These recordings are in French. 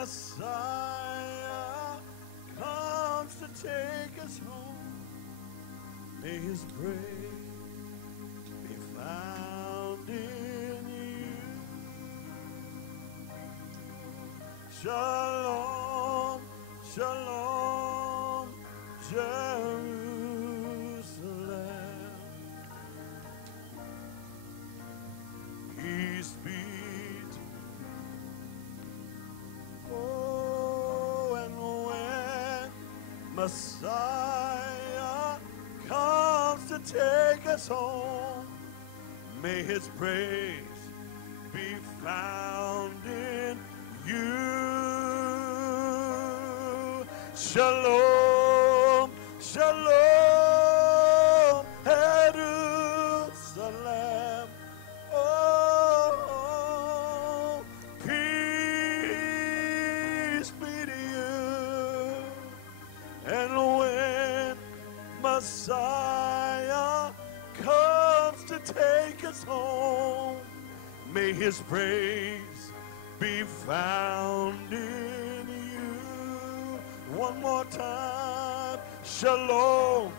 Messiah comes to take us home, may his praise be found in you. Shalom, shalom, Jerusalem. Peace be to you. Oh, and when Messiah comes to take us home, may his praise be found in you. Shalom, shalom, Jerusalem. Oh, peace be to you. And when Messiah comes to take us home, may his praise be found in you. One more time. Shalom,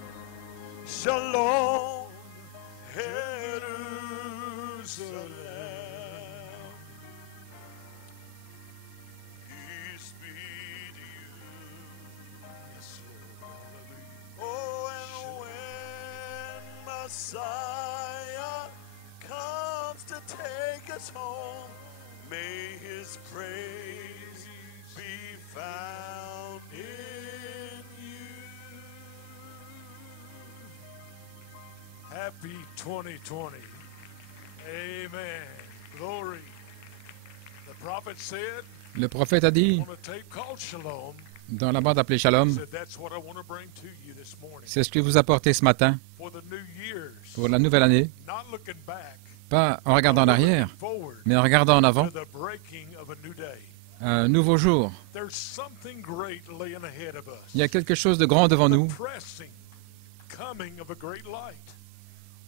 shalom, Jerusalem. Peace be to you. Yes, Lord. Oh, and when Messiah comes to take us home, may his praise be found in you. Happy 2020. Amen. Glory. The prophet said, Le prophète a dit, on a tape called Shalom, dans la bande appelée Shalom, said, that's what I want to bring to you this morning. c'est ce que vous apportez ce matin For the new years, pour la nouvelle année, not looking back, pas en regardant en arrière, looking forward mais en regardant en avant, to the breaking of a new day. un nouveau jour. There's something great laying ahead of us. Il y a quelque chose de grand devant nous, The pressing coming of a great light.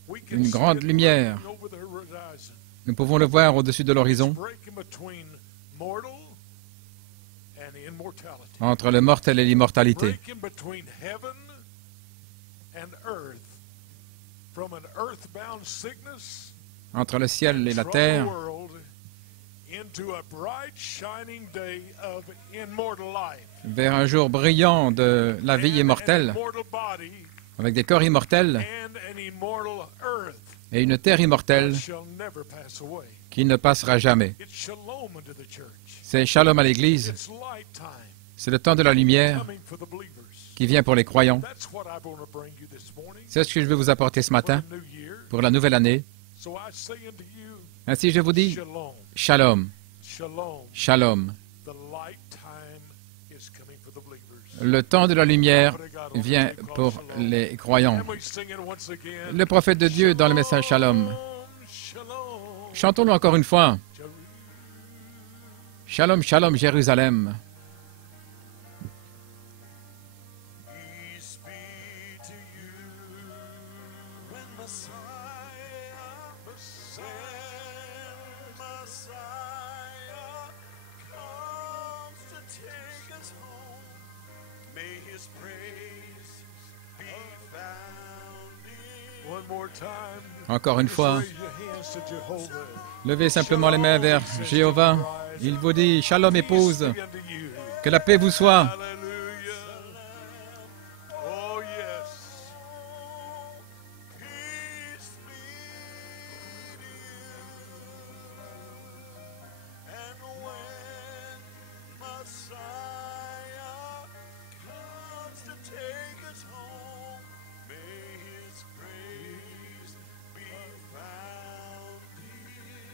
We can une see grande it lumière. breaking over the horizon. Nous pouvons le voir au-dessus de l'horizon, Breaking between mortal and immortality. entre le mortel et l'immortalité, Breaking between heaven and earth. From an earthbound sickness entre le ciel et la from terre, the world into a bright shining day of immortal life. vers un jour brillant de la vie And an immortelle, immortal body avec des corps immortels and an immortal earth et une terre immortelle that shall never pass away. qui ne passera jamais. It's shalom unto the church. C'est Shalom à l'Église, It's light time c'est le temps de la lumière coming for the believers. qui vient pour les croyants. That's what I want to bring you this morning C'est ce que je vais vous apporter ce for matin the new year. pour la nouvelle année. So I say unto you, Ainsi je vous dis, shalom, Shalom, shalom. Shalom. The light time is coming for the believers. Le temps de la lumière vient pour les croyants. And we sing it once again. Le prophète de Dieu dans le message Shalom. Shalom. Chantons-le encore une fois. Shalom, Shalom, Jérusalem. Peace be to you. When Messiah comes to take us home, may his praise be found in. One more time. Encore une fois, Raise your hands to Jehovah. levez simplement les mains vers Jéhovah. Il vous dit, Shalom épouse, Peace be unto you. que la paix vous soit. Hallelujah. Oh, yes. Peace be to you. And when Messiah comes to take us home, may his praise be found in you.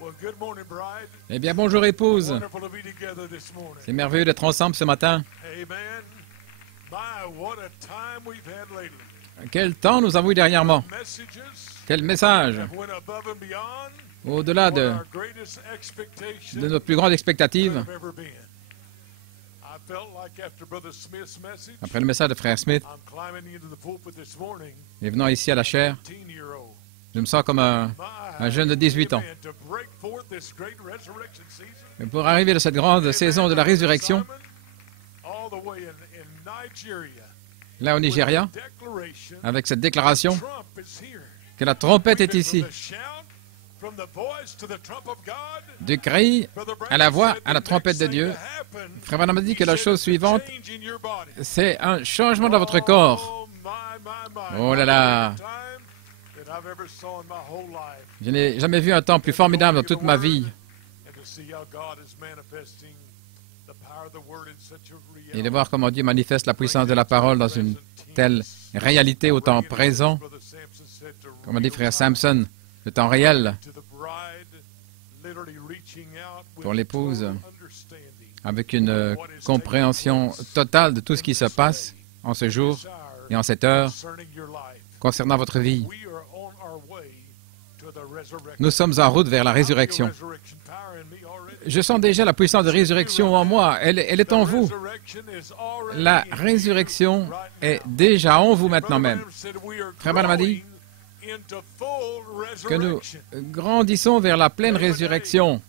Well, good morning, bride. Eh bien, bonjour épouse. Wonderful to be together this morning. C'est merveilleux d'être ensemble ce matin. Amen. My, what a time we've had lately. Quel temps nous avons eu dernièrement. Messages Quel message. that went above and beyond Au-delà what our greatest expectation de nos plus grandes could expectatives. have ever been. I felt like after Brother Smith's message, Après le message de frère Smith, I'm climbing into the pulpit this morning, et venant ici à la chaire, 18-year-old. Je me sens comme un jeune de 18 ans. Amen. To break forth this great resurrection season. Et pour arriver à cette grande saison de la résurrection, All the way in Nigeria. là au Nigeria, Declaration. avec cette déclaration Trump is here. que la trompette est ici, From the shout, from the voice to the trump of God. du cri à la voix, à la trompette de Dieu. Frère Branham a dit que la chose suivante, c'est un changement dans votre corps. Oh là là, je n'ai jamais vu un temps plus formidable dans toute ma vie. Et de voir comment Dieu manifeste la puissance de la parole dans une telle réalité au temps présent. Comme a dit frère Samson, le temps réel pour l'épouse, avec une compréhension totale de tout ce qui se passe en ce jour et en cette heure concernant votre vie. Nous sommes en route vers la résurrection. Je sens déjà la puissance de résurrection en moi. Elle est en vous. La résurrection est déjà en vous maintenant même. Frère Branham a dit que nous grandissons vers la pleine résurrection.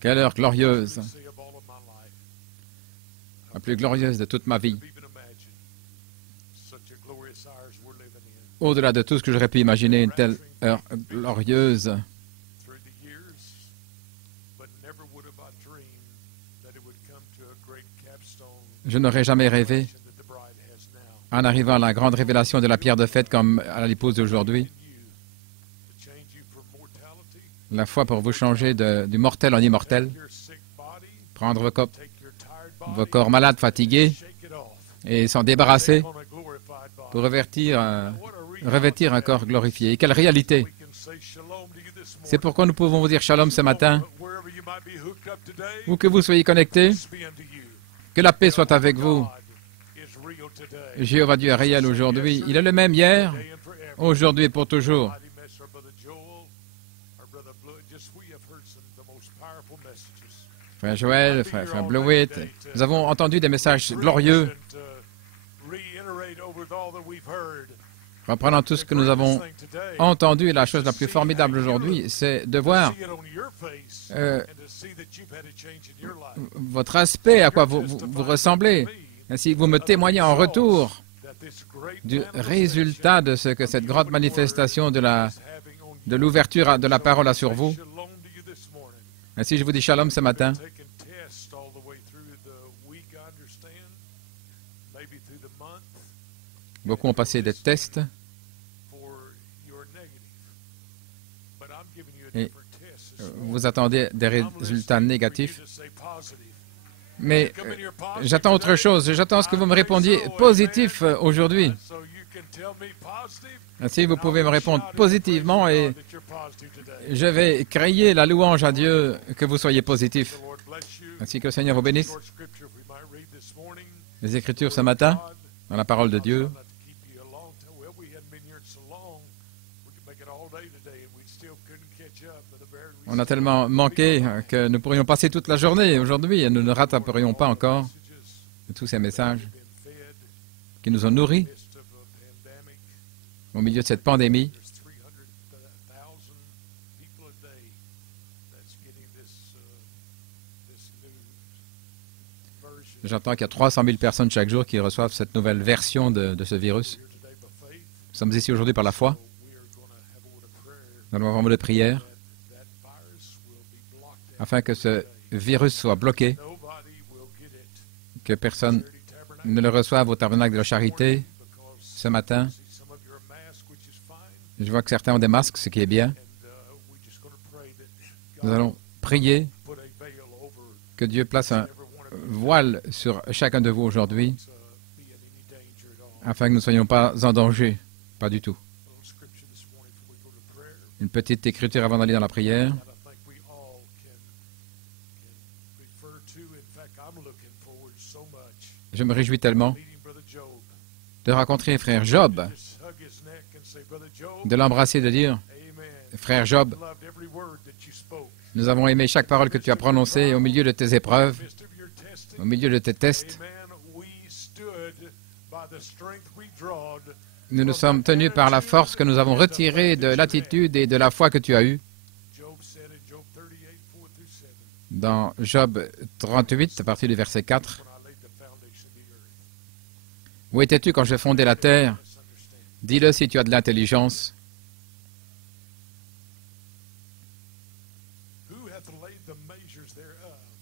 Quelle heure glorieuse, la plus glorieuse de toute ma vie. Au-delà de tout ce que j'aurais pu imaginer, une telle heure glorieuse. Je n'aurais jamais rêvé, en arrivant à la grande révélation de la pierre de fête comme à l'épouse d'aujourd'hui, la foi pour vous changer du mortel en immortel, prendre vos corps malades, fatigués, et s'en débarrasser pour revêtir un corps glorifié. Et quelle réalité! C'est pourquoi nous pouvons vous dire shalom ce matin, où que vous soyez connectés, que la paix soit avec vous. Jéhovah Dieu est réel aujourd'hui. Il est le même hier, aujourd'hui et pour toujours. Frère Joël, frère Blewett, nous avons entendu des messages glorieux. Reprenant tout ce que nous avons entendu, et la chose la plus formidable aujourd'hui, c'est de voir votre aspect, à quoi vous ressemblez. Ainsi, vous me témoignez en retour du résultat de ce que cette grande manifestation de l'ouverture de la parole a sur vous. Ainsi, je vous dis shalom ce matin. Beaucoup ont passé des tests. Et vous attendez des résultats négatifs. Mais j'attends autre chose. J'attends ce que vous me répondiez positif aujourd'hui. Ainsi, vous pouvez me répondre positivement et je vais crier la louange à Dieu que vous soyez positif. Ainsi que le Seigneur vous bénisse. Les Écritures ce matin, dans la parole de Dieu. On a tellement manqué que nous pourrions passer toute la journée aujourd'hui et nous ne rattraperions pas encore tous ces messages qui nous ont nourris au milieu de cette pandémie. J'entends qu'il y a 300 000 personnes chaque jour qui reçoivent cette nouvelle version de ce virus. Nous sommes ici aujourd'hui par la foi. Nous allons avoir un mot de prière afin que ce virus soit bloqué, que personne ne le reçoive au tabernacle de la charité. Ce matin, je vois que certains ont des masques, ce qui est bien. Nous allons prier que Dieu place un voile sur chacun de vous aujourd'hui, afin que nous ne soyons pas en danger, pas du tout. Une petite écriture avant d'aller dans la prière. Je me réjouis tellement de rencontrer frère Job, de l'embrasser, de dire, frère Job, nous avons aimé chaque parole que tu as prononcée au milieu de tes épreuves, au milieu de tes tests. nous nous sommes tenus par la force que nous avons retirée de l'attitude et de la foi que tu as eue. Dans Job 38, à partir du verset 4. Où étais-tu quand je fondais la terre? Dis-le si tu as de l'intelligence.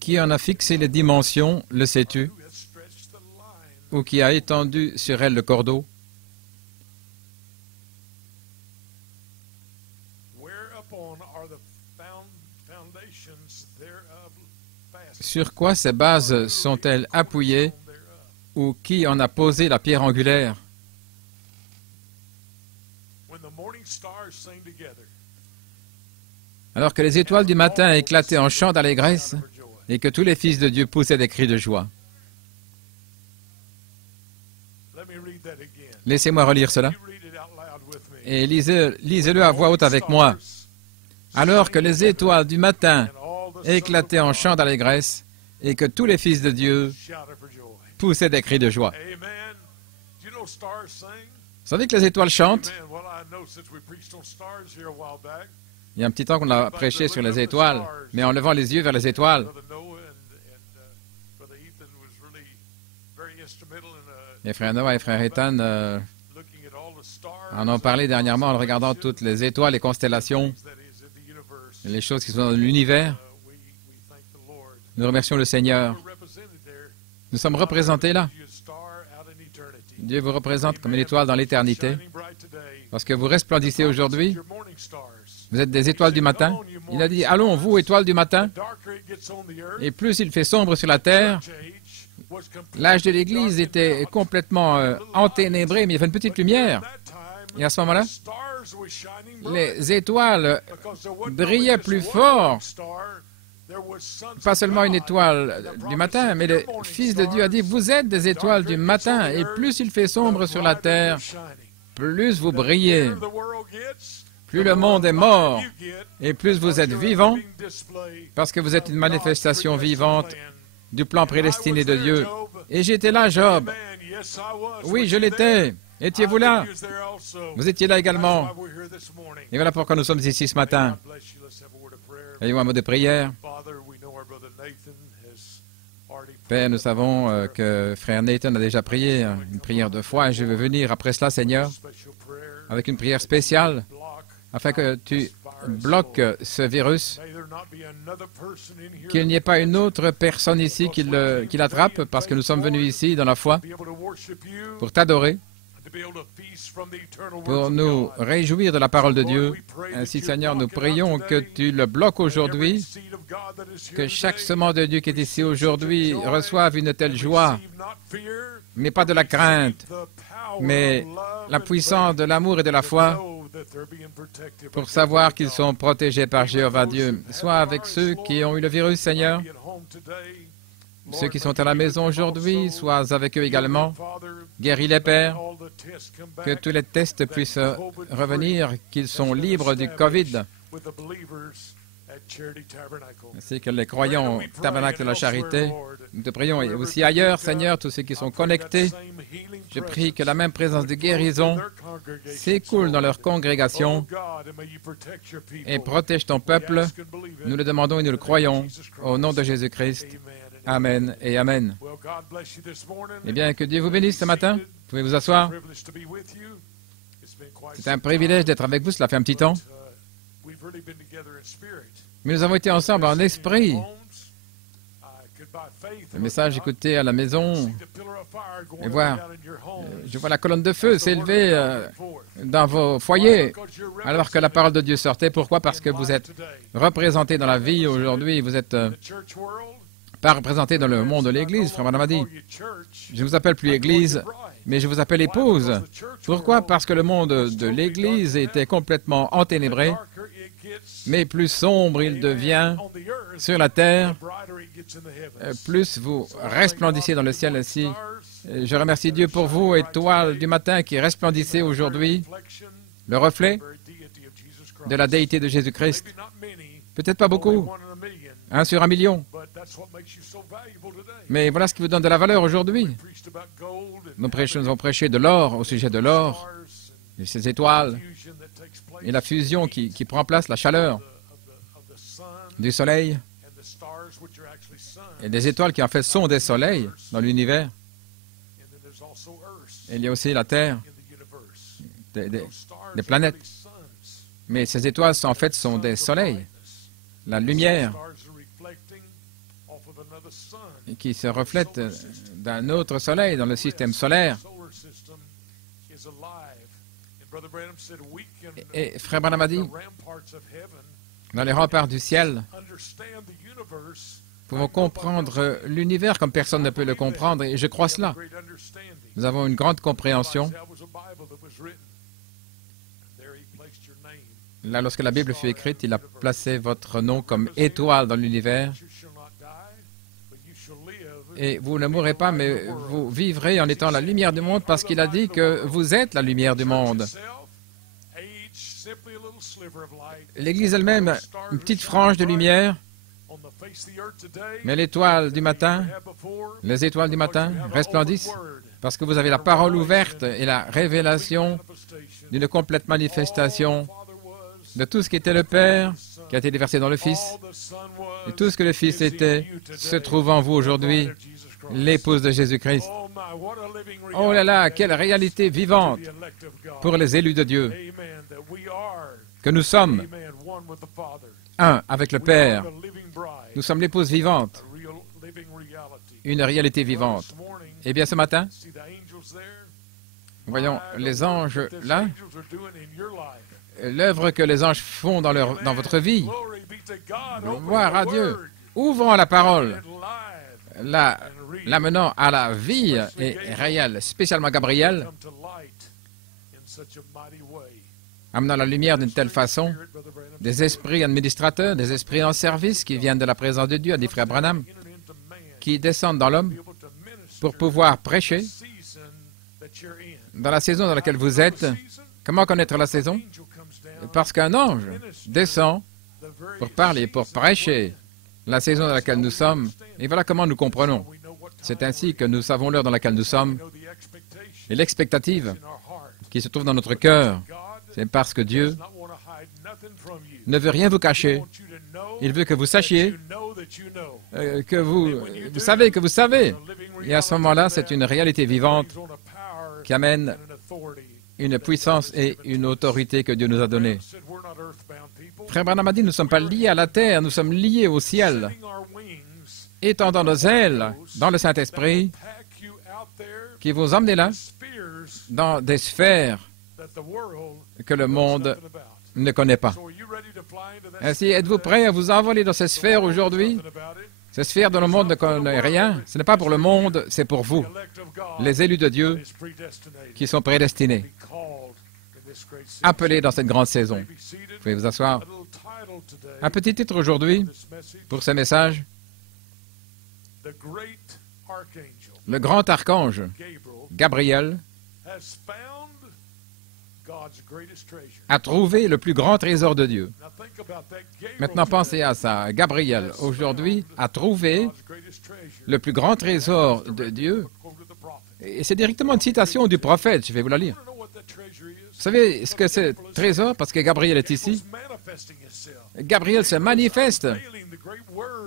Qui en a fixé les dimensions, le sais-tu? Ou qui a étendu sur elle le cordeau? Sur quoi ces bases sont-elles appuyées? Ou qui en a posé la pierre angulaire? Alors que les étoiles du matin éclataient en chants d'allégresse et que tous les fils de Dieu poussaient des cris de joie. Laissez-moi relire cela. Et lisez-le à voix haute avec moi. Alors que les étoiles du matin éclataient en chants d'allégresse et que tous les fils de Dieu poussaient des cris de joie. Vous savez que les étoiles chantent? Il y a un petit temps qu'on a prêché sur les étoiles, mais en levant les yeux vers les étoiles. Et frère Noah et frère Ethan en ont parlé dernièrement en regardant toutes les étoiles et constellations, les choses qui sont dans l'univers. Nous remercions le Seigneur. Nous sommes représentés là. Dieu vous représente comme une étoile dans l'éternité. Parce que vous resplendissez aujourd'hui. Vous êtes des étoiles du matin. Il a dit, allons, vous, étoiles du matin. Et plus il fait sombre sur la terre, l'âge de l'Église était complètement enténébré, mais il y avait une petite lumière. Et à ce moment-là, les étoiles brillaient plus fort. Pas seulement une étoile du matin, mais le Fils de Dieu a dit, vous êtes des étoiles du matin, et plus il fait sombre sur la terre, plus vous brillez. Plus le monde est mort, et plus vous êtes vivants, parce que vous êtes une manifestation vivante du plan prédestiné de Dieu. Et j'étais là, Job. Oui, je l'étais. Étiez-vous là? Vous étiez là également. Et voilà pourquoi nous sommes ici ce matin. Ayons un mot de prière. Père, nous savons que frère Nathan a déjà prié une prière de foi, et je veux venir après cela, Seigneur, avec une prière spéciale, afin que tu bloques ce virus, qu'il n'y ait pas une autre personne ici qui l'attrape, parce que nous sommes venus ici dans la foi pour t'adorer, pour nous réjouir de la parole de Dieu. Ainsi, Seigneur, nous prions que tu le bloques aujourd'hui, que chaque semence de Dieu qui est ici aujourd'hui reçoive une telle joie, mais pas de la crainte, mais la puissance de l'amour et de la foi, pour savoir qu'ils sont protégés par Jéhovah Dieu. Soit avec ceux qui ont eu le virus, Seigneur, ceux qui sont à la maison aujourd'hui, soit avec eux également. Guéris les pères, que tous les tests puissent revenir, qu'ils sont libres du COVID, ainsi que les croyants au tabernacle de la charité. Nous te prions, et aussi ailleurs, Seigneur, tous ceux qui sont connectés, je prie que la même présence de guérison s'écoule dans leur congrégation et protège ton peuple. Nous le demandons et nous le croyons, au nom de Jésus-Christ. Amen et Amen. Eh bien, que Dieu vous bénisse ce matin. Vous pouvez vous asseoir. C'est un privilège d'être avec vous, cela fait un petit temps. Mais nous avons été ensemble en esprit. Le message écouté à la maison, et voir, je vois la colonne de feu s'élever dans vos foyers, alors que la parole de Dieu sortait. Pourquoi? Parce que vous êtes représentés dans la vie aujourd'hui, vous êtes pas représentés dans le monde de l'Église, frère Madame a dit. Je ne vous appelle plus Église, mais je vous appelle épouse. Pourquoi? Parce que le monde de l'Église était complètement enténébré, mais plus sombre il devient sur la terre, plus vous resplendissez dans le ciel ainsi. Je remercie Dieu pour vous, étoiles du matin qui resplendissez aujourd'hui, le reflet de la déité de Jésus-Christ. Peut-être pas beaucoup, 1 sur 1 million. Mais voilà ce qui vous donne de la valeur aujourd'hui. Nous avons prêché de l'or, au sujet de l'or, Et ces étoiles fusion that takes place et la fusion qui prend place, la chaleur of the sun du soleil and the stars, which are actually suns. et des étoiles qui en fait sont des soleils dans l'univers. And then there's also Earth Et il y a aussi la Terre, in the universe. des Those stars des are planètes. really suns. Mais ces étoiles en fait sont des soleils, la lumière Stars are reflecting off of another sun. qui se reflète d'un autre soleil dans le système solaire. Solar system is alive. And Brother Branham said we can, Et Frère Branham a dit, the ramparts of heaven, dans les remparts du ciel, understand the universe. nous pouvons comprendre l'univers comme personne ne peut le comprendre, et je crois cela. Great understanding. Nous avons une grande compréhension. That was a Bible that was written. And there he placed your name. Là, lorsque la Bible fut écrite, il a placé votre nom comme étoile dans l'univers. You shall not die, but you shall live. Et vous ne mourrez pas, mais vous vivrez en étant la lumière du monde, parce qu'il a dit que vous êtes la lumière du monde. L'Église elle-même, une petite frange de lumière, mais l'étoile du matin, les étoiles du matin resplendissent, parce que vous avez la parole ouverte et la révélation d'une complète manifestation de tout ce qui était le Père, qui a été déversé dans le Fils, et tout ce que le Fils était se trouve en vous aujourd'hui, l'épouse de Jésus-Christ. Oh là là, quelle réalité vivante pour les élus de Dieu, que nous sommes un avec le Père. Nous sommes l'épouse vivante, une réalité vivante. Eh bien, ce matin, voyons les anges là, l'œuvre que les anges font dans votre vie. Gloire à Dieu. Ouvrons la parole, l'amenant à la vie et réelle, spécialement Gabriel, amenant la lumière d'une telle façon, des esprits administrateurs, des esprits en service qui viennent de la présence de Dieu, a dit Frère Branham, qui descendent dans l'homme pour pouvoir prêcher dans la saison dans laquelle vous êtes. Comment connaître la saison? Parce qu'un ange descend pour parler, pour prêcher la saison dans laquelle nous sommes. Et voilà comment nous comprenons. C'est ainsi que nous savons l'heure dans laquelle nous sommes et l'expectative qui se trouve dans notre cœur. C'est parce que Dieu ne veut rien vous cacher. Il veut que vous sachiez que vous savez que vous savez. Et à ce moment-là, c'est une réalité vivante qui amène une puissance et une autorité que Dieu nous a donnée. Frère Branham a dit, nous ne sommes pas liés à la terre, nous sommes liés au ciel. Étendant nos ailes dans le Saint-Esprit qui vous emmène là dans des sphères que le monde ne connaît pas. Ainsi, êtes-vous prêts à vous envoler dans ces sphères aujourd'hui? Ces sphères dont le monde ne connaît rien, ce n'est pas pour le monde, c'est pour vous, les élus de Dieu qui sont prédestinés, appelés dans cette grande saison. Vous pouvez vous asseoir. Un petit titre aujourd'hui pour ce message. Le grand archange Gabriel a trouvé le plus grand trésor de Dieu. Maintenant, pensez à ça. Gabriel, aujourd'hui, a trouvé le plus grand trésor de Dieu. Et c'est directement une citation du prophète. Je vais vous la lire. Vous savez ce que c'est trésor? Parce que Gabriel est ici. Gabriel se manifeste,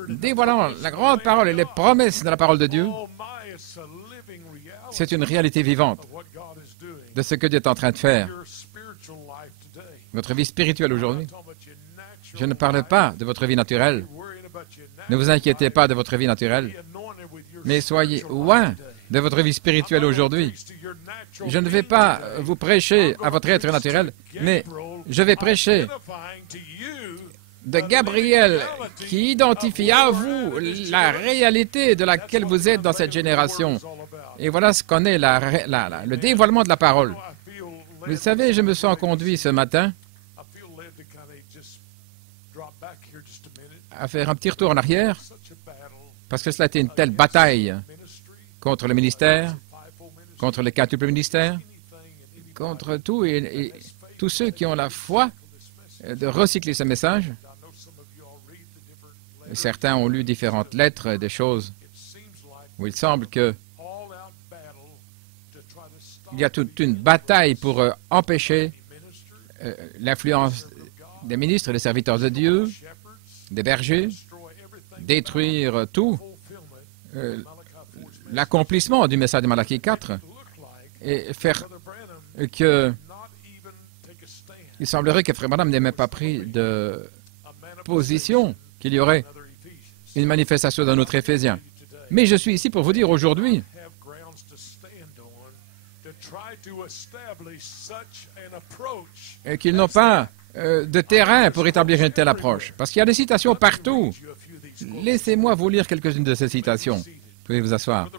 dévoilant la grande parole et les promesses de la parole de Dieu. C'est une réalité vivante de ce que Dieu est en train de faire. Votre vie spirituelle aujourd'hui. Je ne parle pas de votre vie naturelle. Ne vous inquiétez pas de votre vie naturelle. Mais soyez loin de votre vie spirituelle aujourd'hui. Je ne vais pas vous prêcher à votre être naturel, mais je vais prêcher de Gabriel qui identifie à vous la réalité de laquelle vous êtes dans cette génération. Et voilà ce qu'on est, le dévoilement de la parole. Vous savez, je me sens conduit ce matin à faire un petit retour en arrière, parce que cela a été une telle bataille contre le ministère, contre les quintuples ministères, contre tout et tous ceux qui ont la foi de recycler ce message. Certains ont lu différentes lettres, des choses où il semble que il y a toute une bataille pour empêcher l'influence des ministres et des serviteurs de Dieu, des bergers, détruire tout l'accomplissement du message de Malachie 4 et faire que... Il semblerait que Frère Branham n'ait même pas pris de position qu'il y aurait une manifestation d'un autre Éphésiens. Mais je suis ici pour vous dire aujourd'hui qu'ils n'ont pas de terrain pour établir une telle approche. Parce qu'il y a des citations partout. Laissez-moi vous lire quelques-unes de ces citations. Vous pouvez vous asseoir.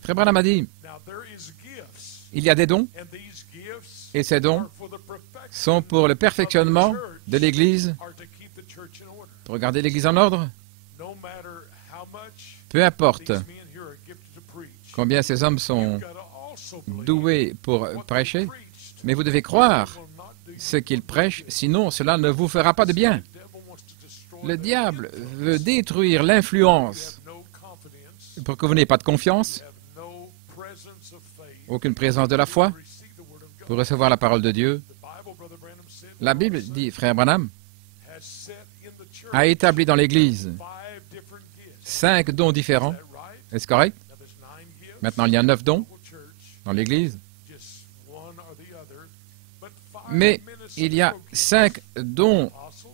Frère Branham a dit, il y a des dons, et ces dons sont pour le perfectionnement de l'Église, pour garder l'Église en ordre. Peu importe combien ces hommes sont doués pour prêcher, mais vous devez croire ce qu'ils prêchent, sinon cela ne vous fera pas de bien. Le diable veut détruire l'influence pour que vous n'ayez pas de confiance, aucune présence de la foi pour recevoir la parole de Dieu. La Bible dit, Frère Branham a établi dans l'Église 5 dons différents. Est-ce correct? Maintenant, il y a 9 dons dans l'Église. Mais il y a 5 dons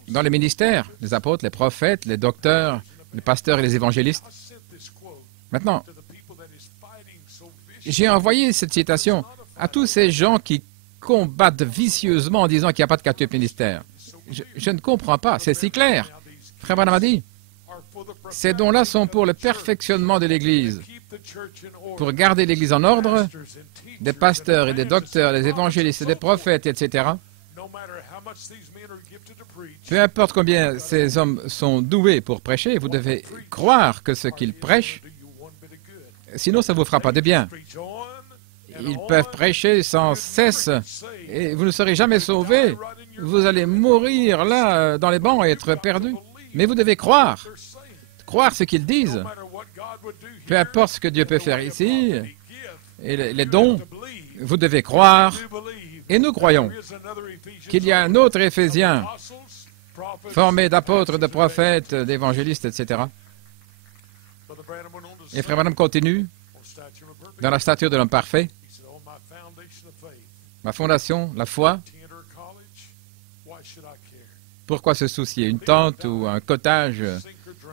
dans les ministères, les apôtres, les prophètes, les docteurs, les pasteurs et les évangélistes. Maintenant, j'ai envoyé cette citation à tous ces gens qui combattent vicieusement en disant qu'il n'y a pas de 4 ministères. Je ne comprends pas, c'est si clair. Frère Branham a dit, ces dons-là sont pour le perfectionnement de l'Église, pour garder l'Église en ordre, des pasteurs et des docteurs, des évangélistes et des prophètes, etc. Peu importe combien ces hommes sont doués pour prêcher, vous devez croire que ce qu'ils prêchent, sinon ça ne vous fera pas de bien. Ils peuvent prêcher sans cesse et vous ne serez jamais sauvés. Vous allez mourir là, dans les bancs et être perdus. Mais vous devez croire ce qu'ils disent. Peu importe ce que Dieu peut faire ici, et les dons, vous devez croire, et nous croyons qu'il y a un autre Éphésien formé d'apôtres, de prophètes, d'évangélistes, etc. Et Frère Branham continue dans la stature de l'homme parfait. Ma fondation, la foi. Pourquoi se soucier? Une tente ou un cottage,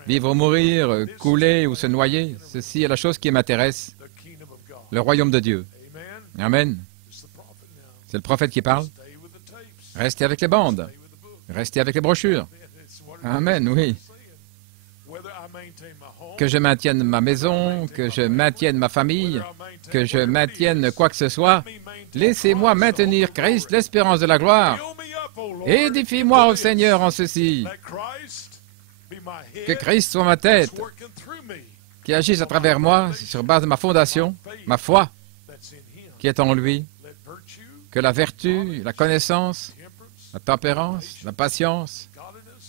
vivre ou mourir, couler ou se noyer, ceci est la chose qui m'intéresse, le royaume de Dieu. Amen. C'est le prophète qui parle. Restez avec les bandes. Restez avec les brochures. Amen, oui. Que je maintienne ma maison, que je maintienne ma famille, que je maintienne quoi que ce soit, laissez-moi maintenir Christ, l'espérance de la gloire. Édifie-moi, ô Seigneur, en ceci. Que Christ soit ma tête, qui agisse à travers moi sur base de ma fondation, ma foi, qui est en lui. Que la vertu, la connaissance, la tempérance, la patience,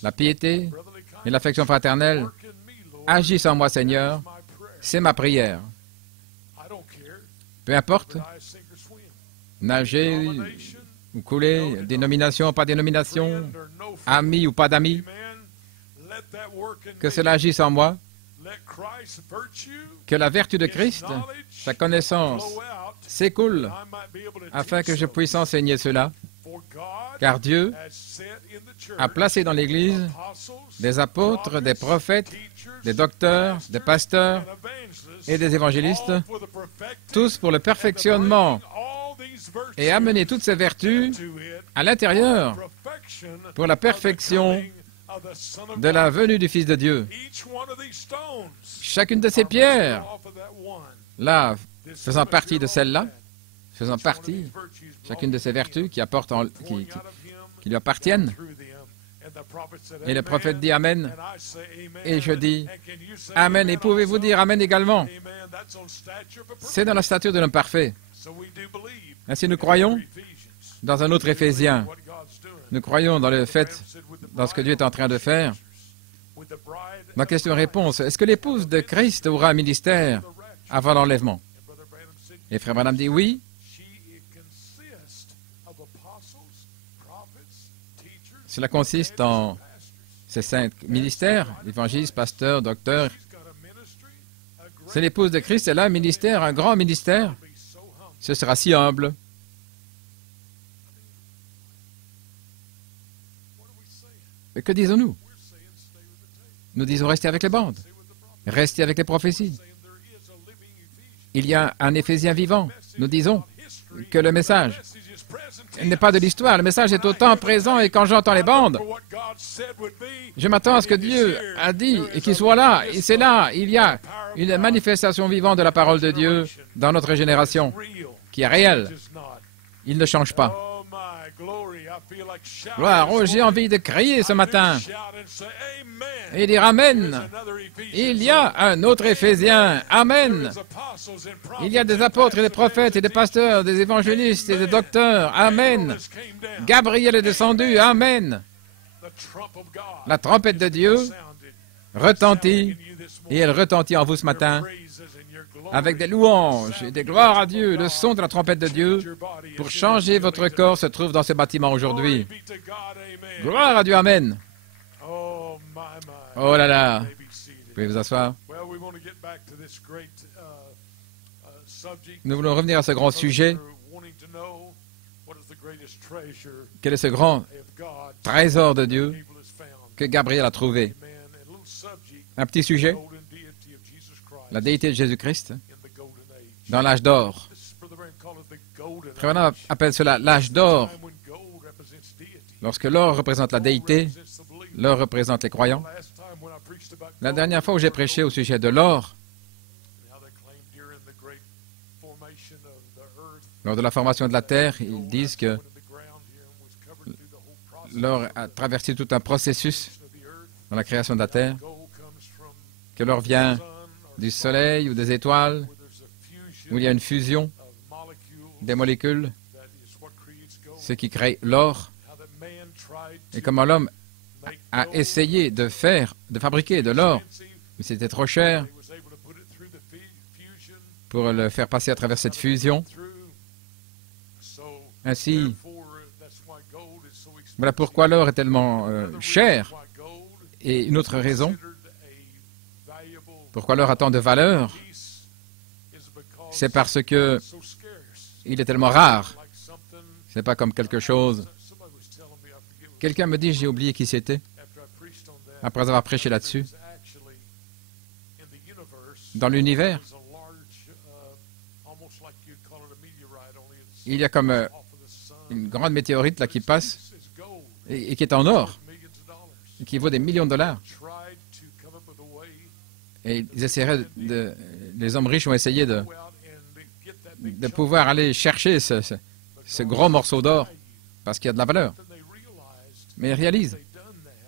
la piété et l'affection fraternelle agissent en moi, Seigneur. C'est ma prière. Peu importe, nager ou couler, dénomination, pas dénomination, amis ou pas d'amis, que cela agisse en moi, que la vertu de Christ, sa connaissance, s'écoule afin que je puisse enseigner cela, car Dieu a placé dans l'Église des apôtres, des prophètes, des docteurs, des pasteurs et des évangélistes, tous pour le perfectionnement et amener toutes ces vertus à l'intérieur pour la perfection de la venue du Fils de Dieu. Chacune de ces pierres, là, faisant partie de celle-là, faisant partie, chacune de ces vertus qui lui appartiennent. Et le prophète dit Amen, et je dis Amen, et pouvez-vous dire Amen également? C'est dans la stature de l'homme parfait. Ainsi nous croyons dans un autre Éphésien. Nous croyons dans le fait, dans ce que Dieu est en train de faire. Ma question-réponse, est-ce que l'épouse de Christ aura un ministère avant l'enlèvement? Et Frère Branham dit oui, Cela consiste en ces 5 ministères, évangélistes, pasteurs, docteurs. C'est l'épouse de Christ, elle a un ministère, un grand ministère. Ce sera si humble. Et que disons-nous? Nous disons rester avec les bandes, rester avec les prophéties. Il y a un Éphésien vivant. Nous disons que le message n'est pas de l'histoire, le message est autant présent et quand j'entends les bandes, je m'attends à ce que Dieu a dit et qu'il soit là. Et c'est là, il y a une manifestation vivante de la parole de Dieu dans notre génération qui est réelle. Il ne change pas. Gloire, oh, j'ai envie de crier ce matin et dire Amen. Il y a un autre Éphésien. Amen. Il y a des apôtres et des prophètes et des pasteurs, des évangélistes et des docteurs. Amen. Gabriel est descendu. Amen. La trompette de Dieu retentit et elle retentit en vous ce matin avec des louanges et des gloires à Dieu. Le son de la trompette de Dieu pour changer votre corps se trouve dans ce bâtiment aujourd'hui. Gloire à Dieu, Amen. Oh là là. Vous pouvez vous asseoir. Nous voulons revenir à ce grand sujet. Quel est ce grand trésor de Dieu que Gabriel a trouvé? Un petit sujet. La déité de Jésus-Christ dans l'âge d'or. Frère Branham appelle cela l'âge d'or. Lorsque l'or représente la déité, l'or représente les croyants. La dernière fois où j'ai prêché au sujet de l'or, lors de la formation de la terre, ils disent que l'or a traversé tout un processus dans la création de la terre, que l'or vient du soleil ou des étoiles, où il y a une fusion des molécules, ce qui crée l'or, et comment l'homme a essayé de fabriquer de l'or, mais c'était trop cher pour le faire passer à travers cette fusion. Ainsi, voilà pourquoi l'or est tellement cher. Et une autre raison, pourquoi l'or a tant de valeur, c'est parce que il est tellement rare. Ce n'est pas comme quelque chose. Quelqu'un me dit, j'ai oublié qui c'était, après avoir prêché là-dessus. Dans l'univers, il y a comme une grande météorite là qui passe et qui est en or, et qui vaut des millions de dollars. Et ils essaieraient les hommes riches ont essayé de pouvoir aller chercher ce gros morceau d'or parce qu'il y a de la valeur. Mais ils réalisent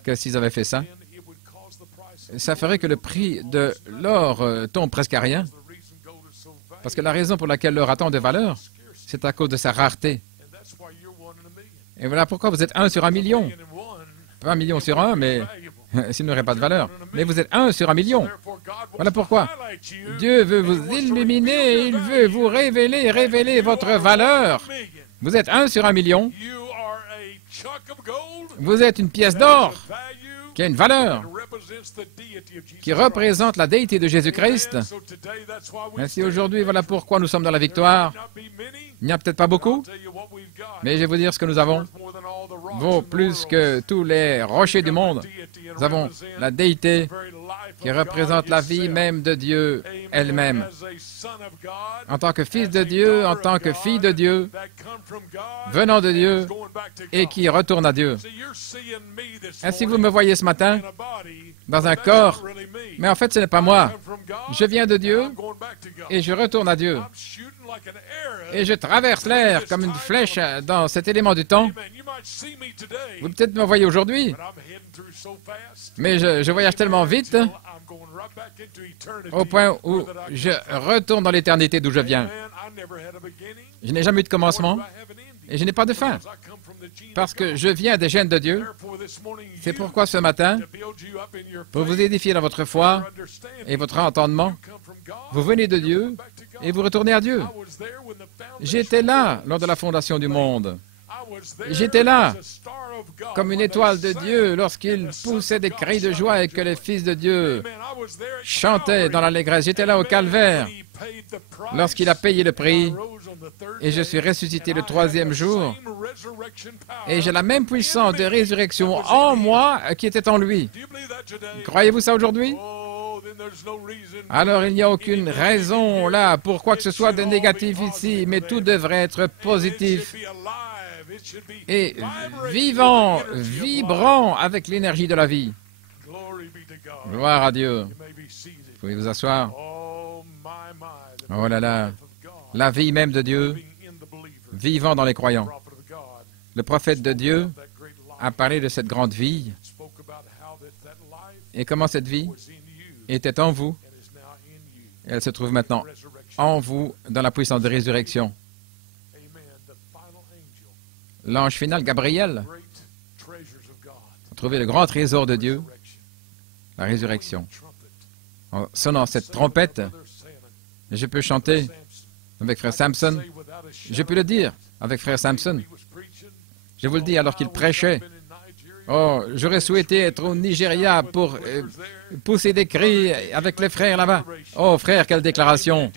que s'ils avaient fait ça, ça ferait que le prix de l'or tombe presque à rien. Parce que la raison pour laquelle l'or a tant de valeur, c'est à cause de sa rareté. Et voilà pourquoi vous êtes 1 sur 1 million. Pas 1 million sur 1, mais s'il n'aurait pas de valeur. Mais vous êtes 1 sur 1 million. Voilà pourquoi Dieu veut vous illuminer, il veut vous révéler votre valeur. Vous êtes 1 sur 1 million. Vous êtes une pièce d'or qui a une valeur, qui représente la déité de Jésus-Christ. Ainsi aujourd'hui, voilà pourquoi nous sommes dans la victoire. Il n'y a peut-être pas beaucoup, mais je vais vous dire ce que nous avons vaut plus que tous les rochers du monde. Nous avons la déité qui représente la vie même de Dieu elle-même. En tant que fils de Dieu, en tant que fille de Dieu, venant de Dieu et qui retourne à Dieu. Ainsi vous me voyez ce matin dans un corps, mais en fait ce n'est pas moi. Je viens de Dieu et je retourne à Dieu. Et je traverse l'air comme une flèche dans cet élément du temps. Vous peut-être me voyez aujourd'hui, mais je voyage tellement vite au point où je retourne dans l'éternité d'où je viens. Je n'ai jamais eu de commencement et je n'ai pas de fin parce que je viens des gènes de Dieu. C'est pourquoi ce matin, pour vous édifier dans votre foi et votre entendement, vous venez de Dieu et vous retournez à Dieu. J'étais là lors de la fondation du monde. J'étais là, comme une étoile de Dieu, lorsqu'il poussait des cris de joie et que les fils de Dieu chantaient dans l'allégresse. J'étais là au calvaire, lorsqu'il a payé le prix, et je suis ressuscité le troisième jour, et j'ai la même puissance de résurrection en moi qui était en lui. Croyez-vous ça aujourd'hui? Alors il n'y a aucune raison là pour quoi que ce soit de négatif ici, mais tout devrait être positif et vivant, vibrant avec l'énergie de la vie. Gloire à Dieu. Vous pouvez vous asseoir. Oh là là, la vie même de Dieu, vivant dans les croyants. Le prophète de Dieu a parlé de cette grande vie et comment cette vie était en vous. Elle se trouve maintenant en vous dans la puissance de résurrection. L'ange final, Gabriel, a trouvé le grand trésor de Dieu, la résurrection. En sonnant cette trompette, je peux chanter avec frère Samson. Je peux le dire avec frère Samson. Je vous le dis alors qu'il prêchait. Oh, j'aurais souhaité être au Nigeria pour pousser des cris avec les frères là-bas. Oh, frère, quelle déclaration!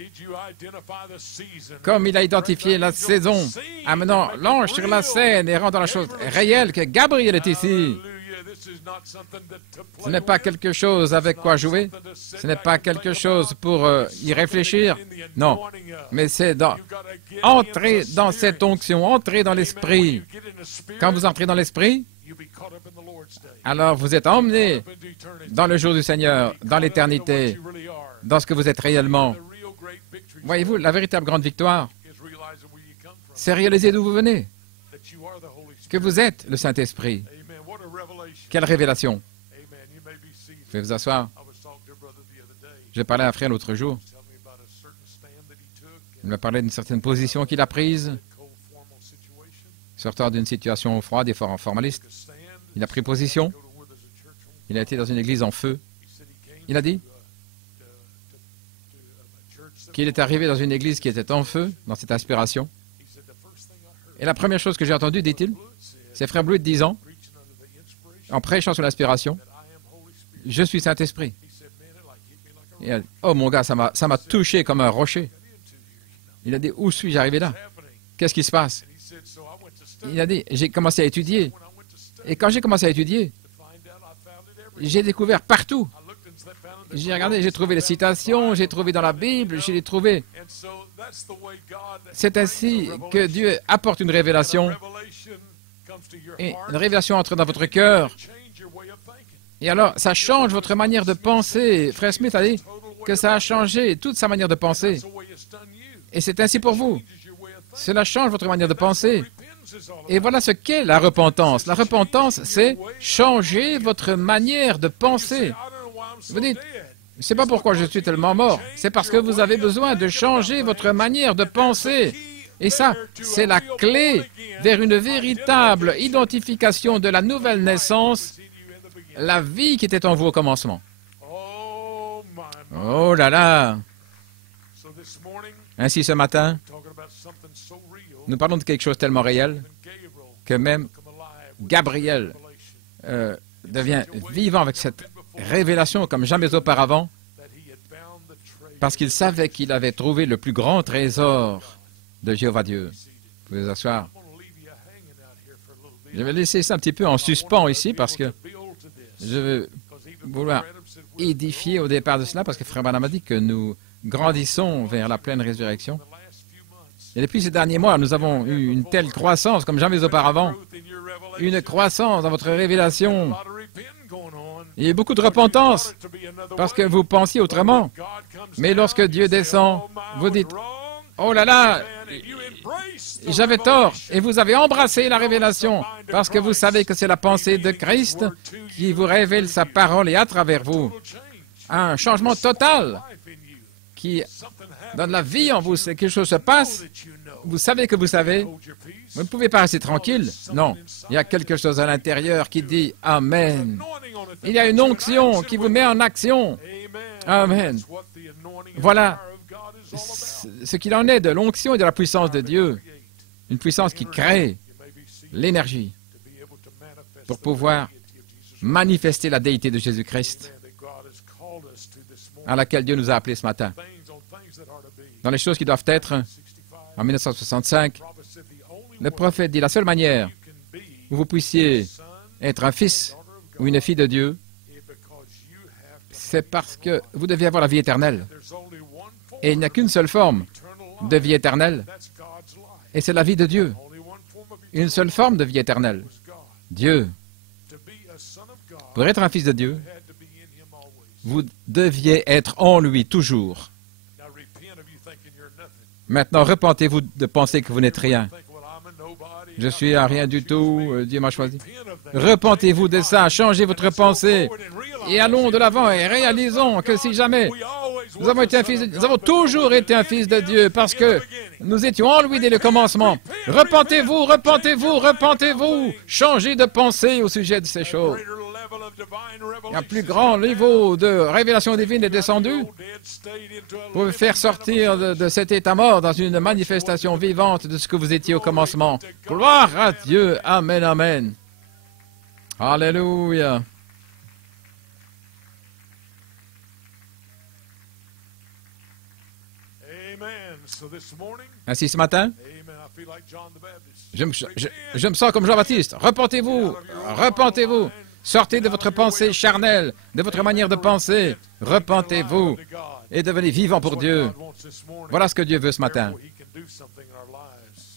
Comme il a identifié la saison, amenant l'ange sur la scène et rendant la chose réelle que Gabriel est ici. Ce n'est pas quelque chose avec quoi jouer. Ce n'est pas quelque chose pour y réfléchir. Non, mais c'est entrer dans cette onction, entrer dans l'esprit. Quand vous entrez dans l'esprit, alors vous êtes emmené dans le jour du Seigneur, dans l'éternité, dans ce que vous êtes réellement. Voyez-vous, la véritable grande victoire, c'est réaliser d'où vous venez, que vous êtes le Saint-Esprit. Quelle révélation! Vous pouvez vous asseoir. J'ai parlé à un frère l'autre jour. Il m'a parlé d'une certaine position qu'il a prise, sortant d'une situation froide et formaliste. Il a pris position. Il a été dans une église en feu. Il a dit qu'il est arrivé dans une église qui était en feu, dans cette inspiration. Et la première chose que j'ai entendue, dit-il, c'est frère Blewett disant, en prêchant sur l'inspiration, « Je suis Saint-Esprit. » Oh mon gars, ça m'a touché comme un rocher. Il a dit, « Où suis-je arrivé là? Qu'est-ce qui se passe? » Il a dit, « J'ai commencé à étudier. » Et quand j'ai commencé à étudier, j'ai découvert partout. J'ai regardé, j'ai trouvé les citations, j'ai trouvé dans la Bible, j'ai les trouvé. C'est ainsi que Dieu apporte une révélation. Et une révélation entre dans votre cœur. Et alors, ça change votre manière de penser. Frère Smith a dit que ça a changé toute sa manière de penser. Et c'est ainsi pour vous. Cela change votre manière de penser. Et voilà ce qu'est la repentance. La repentance, c'est changer votre manière de penser. Vous dites, je ne sais pas pourquoi je suis tellement mort. C'est parce que vous avez besoin de changer votre manière de penser. Et ça, c'est la clé vers une véritable identification de la nouvelle naissance, la vie qui était en vous au commencement. Oh là là! Ainsi, ce matin, nous parlons de quelque chose tellement réel que même Gabriel devient vivant avec cette révélation comme jamais auparavant, parce qu'il savait qu'il avait trouvé le plus grand trésor de Jéhovah Dieu. Vous pouvez vous asseoir. Je vais laisser ça un petit peu en suspens ici parce que je veux vouloir édifier au départ de cela parce que Frère Branham a dit que nous grandissons vers la pleine résurrection. Et depuis ces derniers mois, nous avons eu une telle croissance comme jamais auparavant. Une croissance dans votre révélation. Il y a beaucoup de repentance parce que vous pensiez autrement. Mais lorsque Dieu descend, vous dites, oh là là, j'avais tort. Et vous avez embrassé la révélation parce que vous savez que c'est la pensée de Christ qui vous révèle sa parole et à travers vous. Un changement total qui donne la vie en vous. C'est quelque chose se passe. Vous savez que vous savez. Vous ne pouvez pas rester tranquille. Non, il y a quelque chose à l'intérieur qui dit Amen. Il y a une onction qui vous met en action. Amen. Voilà ce qu'il en est de l'onction et de la puissance de Dieu. Une puissance qui crée. l'énergie pour pouvoir manifester la déité de Jésus-Christ à laquelle Dieu nous a appelés ce matin. Dans les choses qui doivent être, en 1965, le prophète dit la seule manière où vous puissiez être un fils ou une fille de Dieu, c'est parce que vous deviez avoir la vie éternelle. Et il n'y a qu'une seule forme de vie éternelle, et c'est la vie de Dieu. Une seule forme de vie éternelle. Dieu. Pour être un fils de Dieu, vous deviez être en lui toujours. Maintenant, repentez-vous de penser que vous n'êtes rien. Je suis à rien du tout, Dieu m'a choisi. Repentez-vous de ça, changez votre pensée et allons de l'avant et réalisons que si jamais nous avons toujours été un fils de Dieu parce que nous étions en lui dès le commencement. Repentez-vous, repentez-vous, repentez-vous. Changez de pensée au sujet de ces choses. Un plus grand niveau de révélation divine est descendu pour vous faire sortir de cet état mort dans une manifestation vivante de ce que vous étiez au commencement. Gloire à Dieu. Amen, amen. Alléluia. Ainsi ce matin, je me sens comme Jean-Baptiste. Repentez-vous, repentez-vous. Sortez de votre pensée charnelle, de votre manière de penser. Repentez-vous et devenez vivant pour Dieu. Voilà ce que Dieu veut ce matin,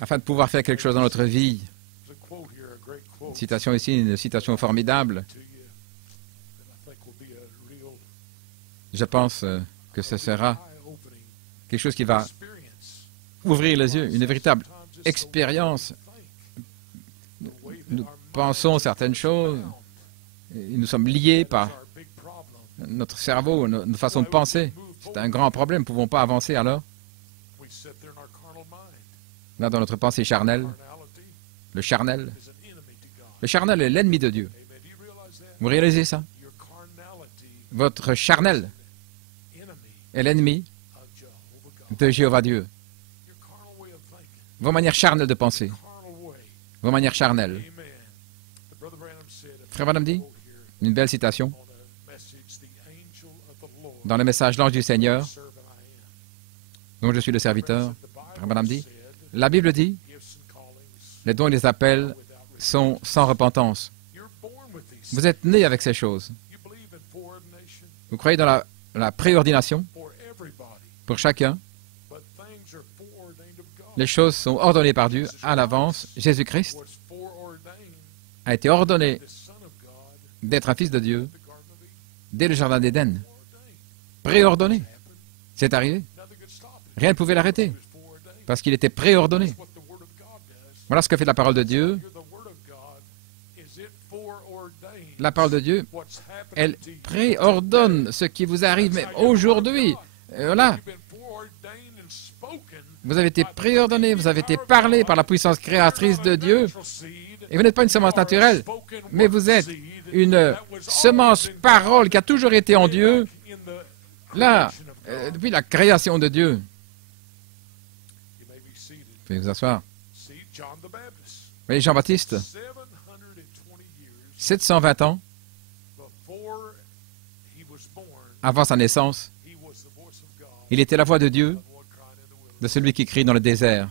afin de pouvoir faire quelque chose dans notre vie. Une citation ici, une citation formidable. Je pense que ce sera quelque chose qui va ouvrir les yeux, une véritable expérience. Nous pensons certaines choses. Et nous sommes liés par notre cerveau, notre façon de penser. C'est un grand problème. Nous ne pouvons pas avancer alors. Là, dans notre pensée charnelle, le charnel est l'ennemi de Dieu. Vous réalisez ça? Votre charnel est l'ennemi de Jéhovah Dieu. Vos manières charnelles de penser, vos manières charnelles. Frère Branham dit, une belle citation, dans le message L'ange du Seigneur, dont je suis le serviteur, Frère Branham dit, la Bible dit, les dons et les appels sont sans repentance. Vous êtes né avec ces choses. Vous croyez dans la préordination pour chacun. Les choses sont ordonnées par Dieu à l'avance. Jésus-Christ a été ordonné d'être un fils de Dieu dès le jardin d'Éden. Préordonné. C'est arrivé. Rien ne pouvait l'arrêter parce qu'il était préordonné. Voilà ce que fait la parole de Dieu. La parole de Dieu, elle préordonne ce qui vous arrive même aujourd'hui. Voilà. Vous avez été préordonné, vous avez été parlé par la puissance créatrice de Dieu. Et vous n'êtes pas une semence naturelle, mais vous êtes une semence parole qui a toujours été en Dieu, là, depuis la création de Dieu. Vous pouvez vous asseoir. Voyez Jean-Baptiste, 720 ans avant sa naissance, il était la voix de Dieu, de celui qui crie dans le désert.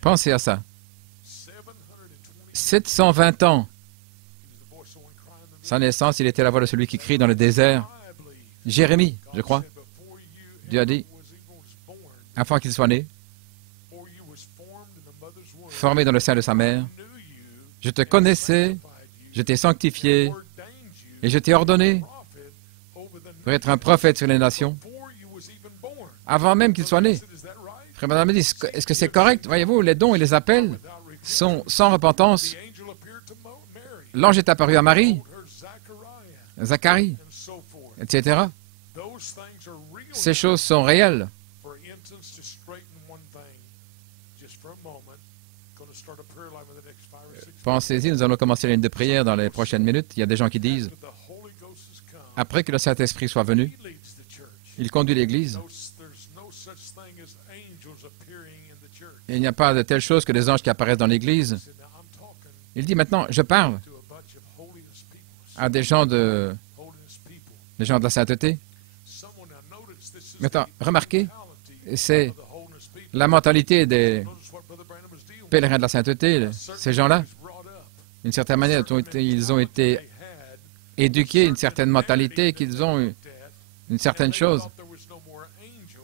Pensez à ça. 720 ans. Sa naissance, il était la voix de celui qui crie dans le désert. Jérémie, je crois. Dieu a dit, afin qu'il soit né, formé dans le sein de sa mère, je te connaissais, je t'ai sanctifié et je t'ai ordonné pour être un prophète sur les nations, avant même qu'il soit né. Frère Madame me dit, est-ce que c'est correct? Voyez-vous, les dons et les appels sont sans repentance. L'ange est apparu à Marie, Zacharie, etc. Ces choses sont réelles. Pensez-y, nous allons commencer la ligne de prière dans les prochaines minutes. Il y a des gens qui disent, après que le Saint-Esprit soit venu, il conduit l'Église. il n'y a pas de telle chose que les anges qui apparaissent dans l'Église. Il dit maintenant, je parle à des gens de la sainteté. Maintenant, remarquez, c'est la mentalité des pèlerins de la sainteté, ces gens-là. D'une certaine manière, ils ont été éduqués, une certaine mentalité, qu'ils ont une certaine chose.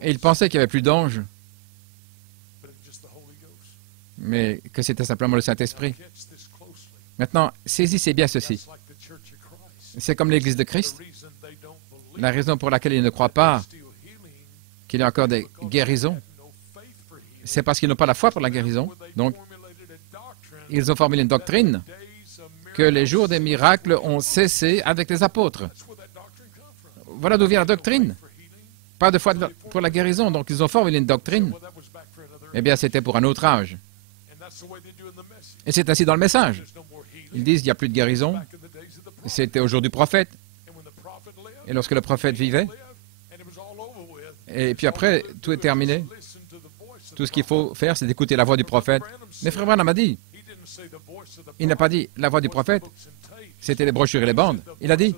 Et ils pensaient qu'il n'y avait plus d'anges, mais que c'était simplement le Saint-Esprit. Maintenant, saisissez bien ceci. C'est comme l'Église de Christ. La raison pour laquelle ils ne croient pas qu'il y a encore des guérisons, c'est parce qu'ils n'ont pas la foi pour la guérison. Donc, ils ont formulé une doctrine que les jours des miracles ont cessé avec les apôtres. Voilà d'où vient la doctrine. Pas de foi pour la guérison. Donc, ils ont formulé une doctrine. Eh bien, c'était pour un autre âge. Et c'est ainsi dans le message. Ils disent qu'il n'y a plus de guérison. C'était au jour du prophète. Et lorsque le prophète vivait, et puis après, tout est terminé. Tout ce qu'il faut faire, c'est d'écouter la voix du prophète. Mais Frère Branham a dit, il n'a pas dit la voix du prophète, c'était les brochures et les bandes. Il a dit,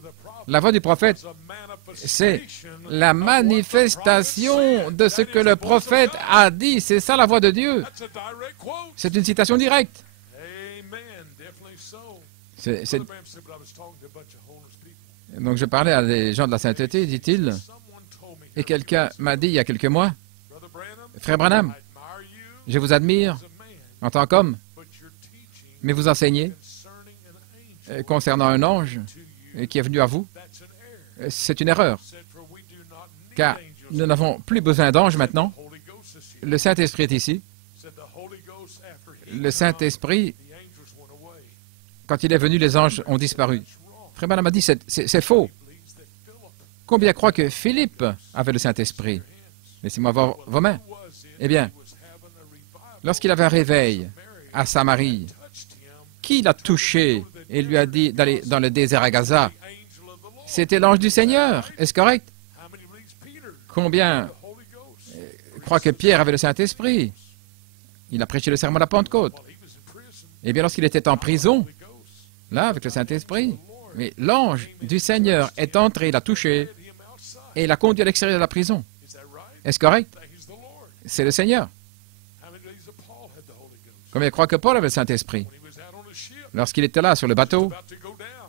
la voix du prophète, c'est la manifestation de ce que le prophète a dit. C'est ça la voix de Dieu. C'est une citation directe. Donc je parlais à des gens de la sainteté, dit-il, et quelqu'un m'a dit il y a quelques mois, Frère Branham, je vous admire en tant qu'homme, mais vous enseignez concernant un ange qui est venu à vous. C'est une erreur, car nous n'avons plus besoin d'anges maintenant. Le Saint-Esprit est ici. Le Saint-Esprit, quand il est venu, les anges ont disparu. Frère Branham a dit, c'est faux. Combien croient que Philippe avait le Saint-Esprit? Laissez-moi voir vos mains. Eh bien, lorsqu'il avait un réveil à Samarie, qui l'a touché et lui a dit d'aller dans le désert à Gaza? C'était l'ange du Seigneur. Est-ce correct? Combien croient que Pierre avait le Saint-Esprit? Il a prêché le sermon de la Pentecôte. Eh bien, lorsqu'il était en prison, là, avec le Saint-Esprit, mais l'ange du Seigneur est entré, l'a touché, et il l'a conduit à l'extérieur de la prison. Est-ce correct? C'est le Seigneur. Combien croient que Paul avait le Saint-Esprit? Lorsqu'il était là, sur le bateau,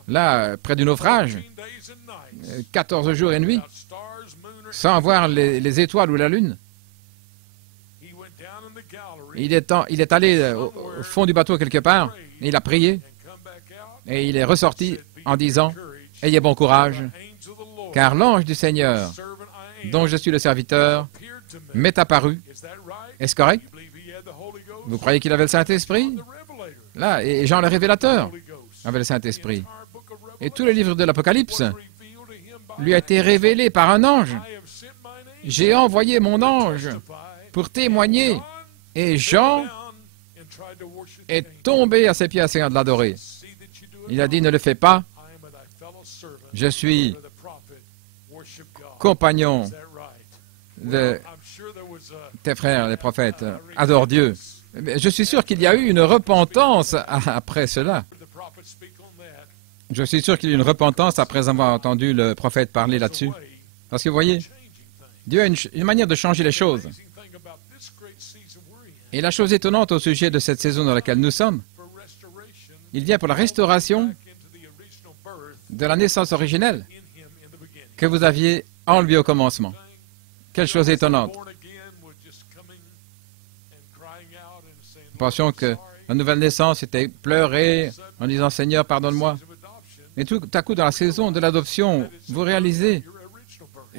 là, près du naufrage, 14 jours et nuits, sans voir les étoiles ou la lune. Il est allé au fond du bateau quelque part, et il a prié, et il est ressorti en disant, « Ayez bon courage, car l'ange du Seigneur, dont je suis le serviteur, m'est apparu. » Est-ce correct? Vous croyez qu'il avait le Saint-Esprit? Là, et Jean le Révélateur avait le Saint-Esprit. Et tous les livres de l'Apocalypse lui a été révélé par un ange. J'ai envoyé mon ange pour témoigner. Et Jean est tombé à ses pieds essayant de l'adorer. Il a dit, ne le fais pas. Je suis compagnon de tes frères, les prophètes. Adore Dieu. Je suis sûr qu'il y a eu une repentance après cela. Je suis sûr qu'il y a eu une repentance après avoir entendu le prophète parler là-dessus. Parce que vous voyez, Dieu a une manière de changer les choses. Et la chose étonnante au sujet de cette saison dans laquelle nous sommes, il vient pour la restauration de la naissance originelle que vous aviez en lui au commencement. Quelle chose étonnante. Nous pensions que la nouvelle naissance était pleurer en disant « Seigneur, pardonne-moi ». Mais tout à coup, dans la saison de l'adoption, vous réalisez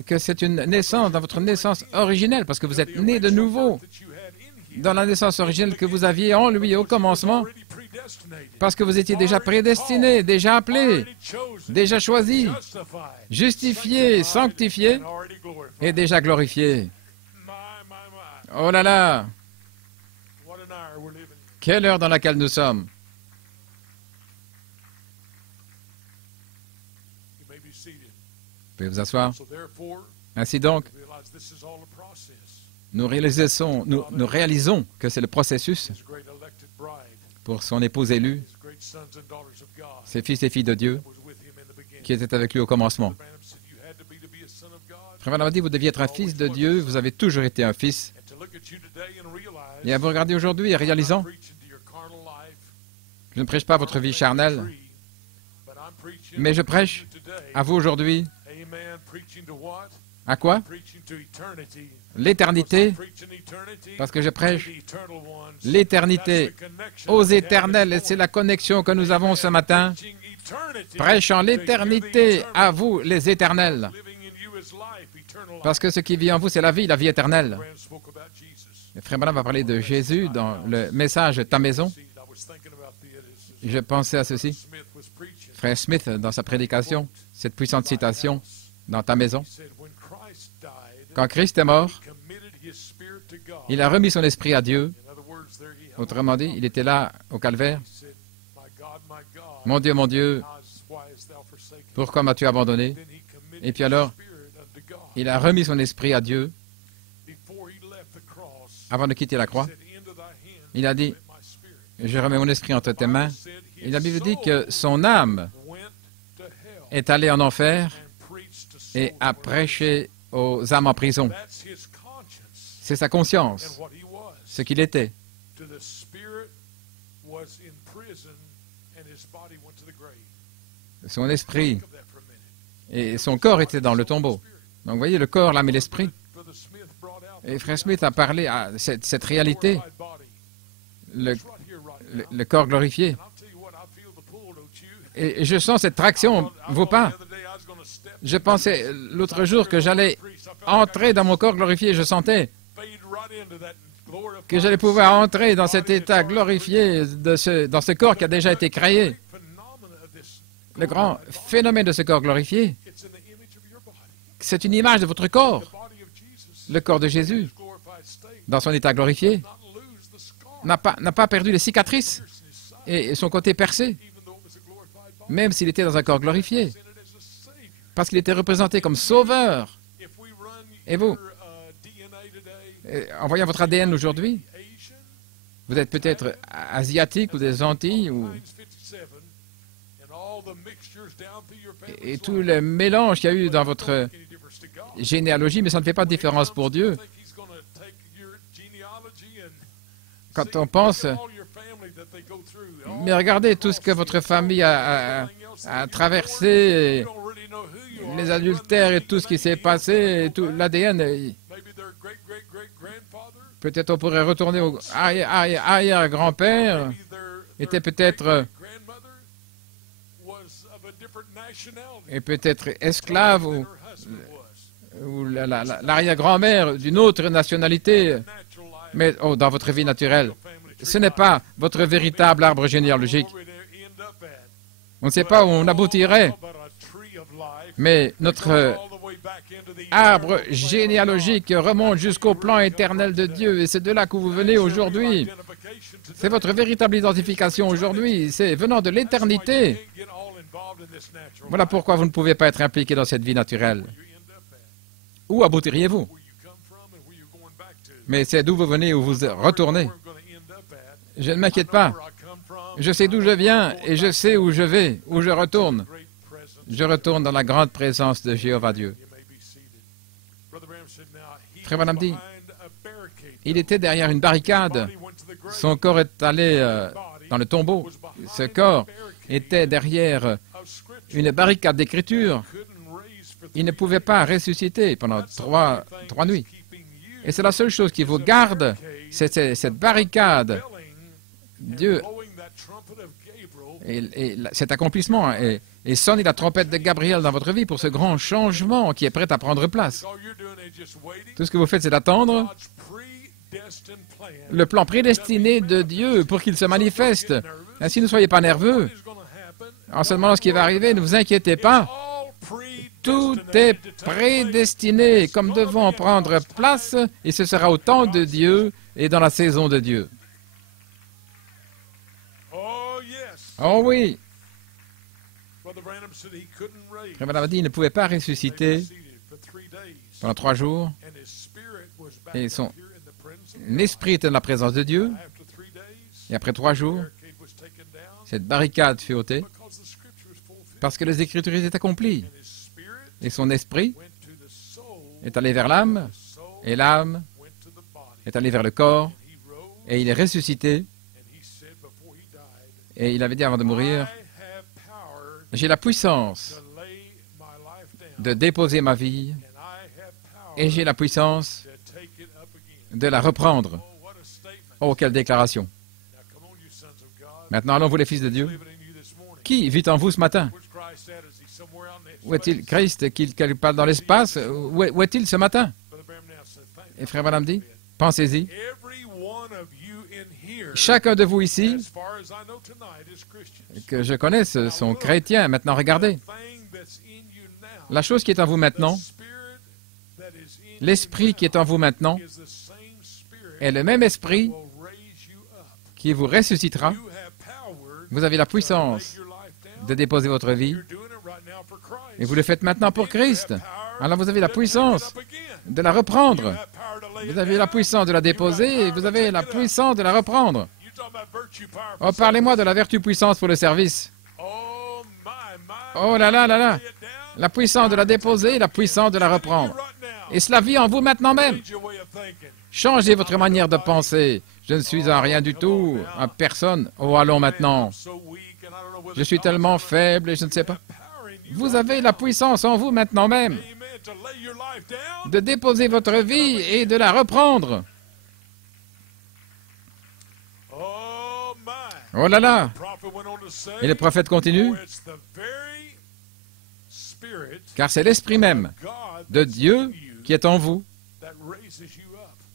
que c'est une naissance dans votre naissance originelle, parce que vous êtes né de nouveau dans la naissance originelle que vous aviez en lui au commencement, parce que vous étiez déjà prédestiné, déjà appelé, déjà choisi, justifié, sanctifié et déjà glorifié. Oh là là! Quelle heure dans laquelle nous sommes! Vous pouvez vous asseoir. Ainsi donc, nous réalisons que c'est le processus pour son épouse élue, ses fils et filles de Dieu, qui étaient avec lui au commencement. Frère Branham a dit, vous deviez être un fils de Dieu, vous avez toujours été un fils. Et à vous regarder aujourd'hui et réalisant, je ne prêche pas votre vie charnelle, mais je prêche à vous aujourd'hui. À quoi? L'éternité, parce que je prêche l'éternité aux éternels, et c'est la connexion que nous avons ce matin. Prêchant l'éternité à vous, les éternels, parce que ce qui vit en vous, c'est la vie éternelle. Le frère Branham va parler de Jésus dans le message « Ta maison ». Je pensais à ceci. Frère Smith, dans sa prédication, cette puissante citation, dans Ta maison. Quand Christ est mort, il a remis son esprit à Dieu. Autrement dit, il était là au calvaire. Mon Dieu, pourquoi m'as-tu abandonné? Et puis alors, il a remis son esprit à Dieu avant de quitter la croix. Il a dit, je remets mon esprit entre tes mains. Et la Bible dit que son âme est allée en enfer et a prêché aux âmes en prison. C'est sa conscience, ce qu'il était. Son esprit et son corps étaient dans le tombeau. Donc vous voyez, le corps, l'âme et l'esprit. Et Frère Smith a parlé à cette réalité, le corps glorifié. Et je sens cette traction, vous pas? Je pensais l'autre jour que j'allais entrer dans mon corps glorifié, je sentais que j'allais pouvoir entrer dans cet état glorifié, dans ce corps qui a déjà été créé. Le grand phénomène de ce corps glorifié, c'est une image de votre corps. Le corps de Jésus, dans son état glorifié, n'a pas perdu les cicatrices et son côté percé, même s'il était dans un corps glorifié, parce qu'il était représenté comme sauveur. Et vous, en voyant votre ADN aujourd'hui, vous êtes peut-être asiatique ou des Antilles, et tout le mélange qu'il y a eu dans votre généalogie, mais ça ne fait pas de différence pour Dieu. Quand on pense, mais regardez tout ce que votre famille a traversé, les adultères et tout ce qui s'est passé, tout l'ADN. Peut-être on pourrait retourner au arrière-grand-père, était peut-être et peut-être esclave ou l'arrière-grand-mère d'une autre nationalité, mais dans votre vie naturelle. Ce n'est pas votre véritable arbre généalogique. On ne sait pas où on aboutirait, mais notre arbre généalogique remonte jusqu'au plan éternel de Dieu, et c'est de là que vous venez aujourd'hui. C'est votre véritable identification aujourd'hui, c'est venant de l'éternité. Voilà pourquoi vous ne pouvez pas être impliqué dans cette vie naturelle. Où aboutiriez-vous? Mais c'est d'où vous venez, où vous retournez. Je ne m'inquiète pas. Je sais d'où je viens et je sais où je vais, où je retourne. Je retourne dans la grande présence de Jéhovah Dieu. Frère Branham dit, il était derrière une barricade. Son corps est allé dans le tombeau. Ce corps était derrière une barricade d'écriture. Il ne pouvait pas ressusciter pendant trois nuits. Et c'est la seule chose qui vous garde, c'est cette barricade. Dieu, et cet accomplissement, et sonner la trompette de Gabriel dans votre vie pour ce grand changement qui est prêt à prendre place. Tout ce que vous faites, c'est d'attendre le plan prédestiné de Dieu pour qu'il se manifeste. Ainsi, ne soyez pas nerveux. En ce moment, ce qui va arriver, ne vous inquiétez pas. Tout est prédestiné comme devant prendre place, et ce sera au temps de Dieu et dans la saison de Dieu. Oh oui. Frère Branham a dit qu'il ne pouvait pas ressusciter pendant 3 jours, et son esprit était dans la présence de Dieu. Et après 3 jours, cette barricade fut ôtée parce que les Écritures étaient accomplies. Et son esprit est allé vers l'âme, et l'âme est allée vers le corps, et il est ressuscité. Et il avait dit avant de mourir, j'ai la puissance de déposer ma vie, et j'ai la puissance de la reprendre. Oh, quelle déclaration! Maintenant, allons, vous les fils de Dieu. Qui vit en vous ce matin? Où est-il? Christ, qu'il parle dans l'espace? Où est-il ce matin? Et frère Branham dit, pensez-y. Chacun de vous ici, que je connaisse, sont chrétiens. Maintenant, regardez. La chose qui est en vous maintenant, l'esprit qui est en vous maintenant, est le même esprit qui vous ressuscitera. Vous avez la puissance de déposer votre vie, et vous le faites maintenant pour Christ. Alors vous avez la puissance de la reprendre. Vous avez la puissance de la déposer, et vous avez la puissance de la reprendre. Oh, parlez-moi de la vertu puissance pour le service. Oh là là là là. La puissance de la déposer et la puissance de la reprendre. Et cela vit en vous maintenant même. Changez votre manière de penser. Je ne suis en rien du tout, en personne. Oh, allons maintenant. Je suis tellement faible et je ne sais pas. Vous avez la puissance en vous maintenant même de déposer votre vie et de la reprendre. Oh là là! Et le prophète continue, car c'est l'esprit même de Dieu qui est en vous,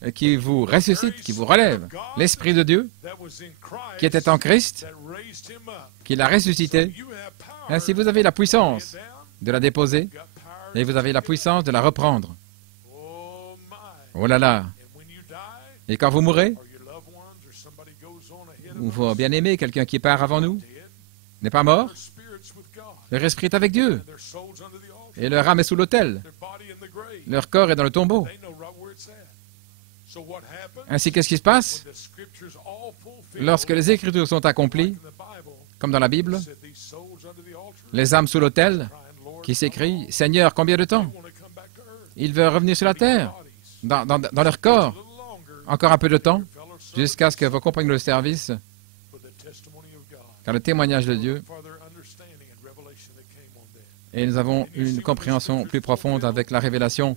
et qui vous ressuscite, qui vous relève. L'esprit de Dieu qui était en Christ, qui l'a ressuscité. Ainsi, vous avez la puissance de la déposer et vous avez la puissance de la reprendre. Oh là là! Et quand vous mourrez, ou vos bien-aimés, quelqu'un qui part avant nous, n'est pas mort, leur esprit est avec Dieu. Et leur âme est sous l'autel. Leur corps est dans le tombeau. Ainsi, qu'est-ce qui se passe? Lorsque les Écritures sont accomplies, comme dans la Bible, les âmes sous l'autel qui s'écrient, « Seigneur, combien de temps? » Ils veulent revenir sur la terre, dans leur corps, encore un peu de temps, jusqu'à ce que vos compagnons de service, car le témoignage de Dieu, et nous avons une compréhension plus profonde avec la révélation.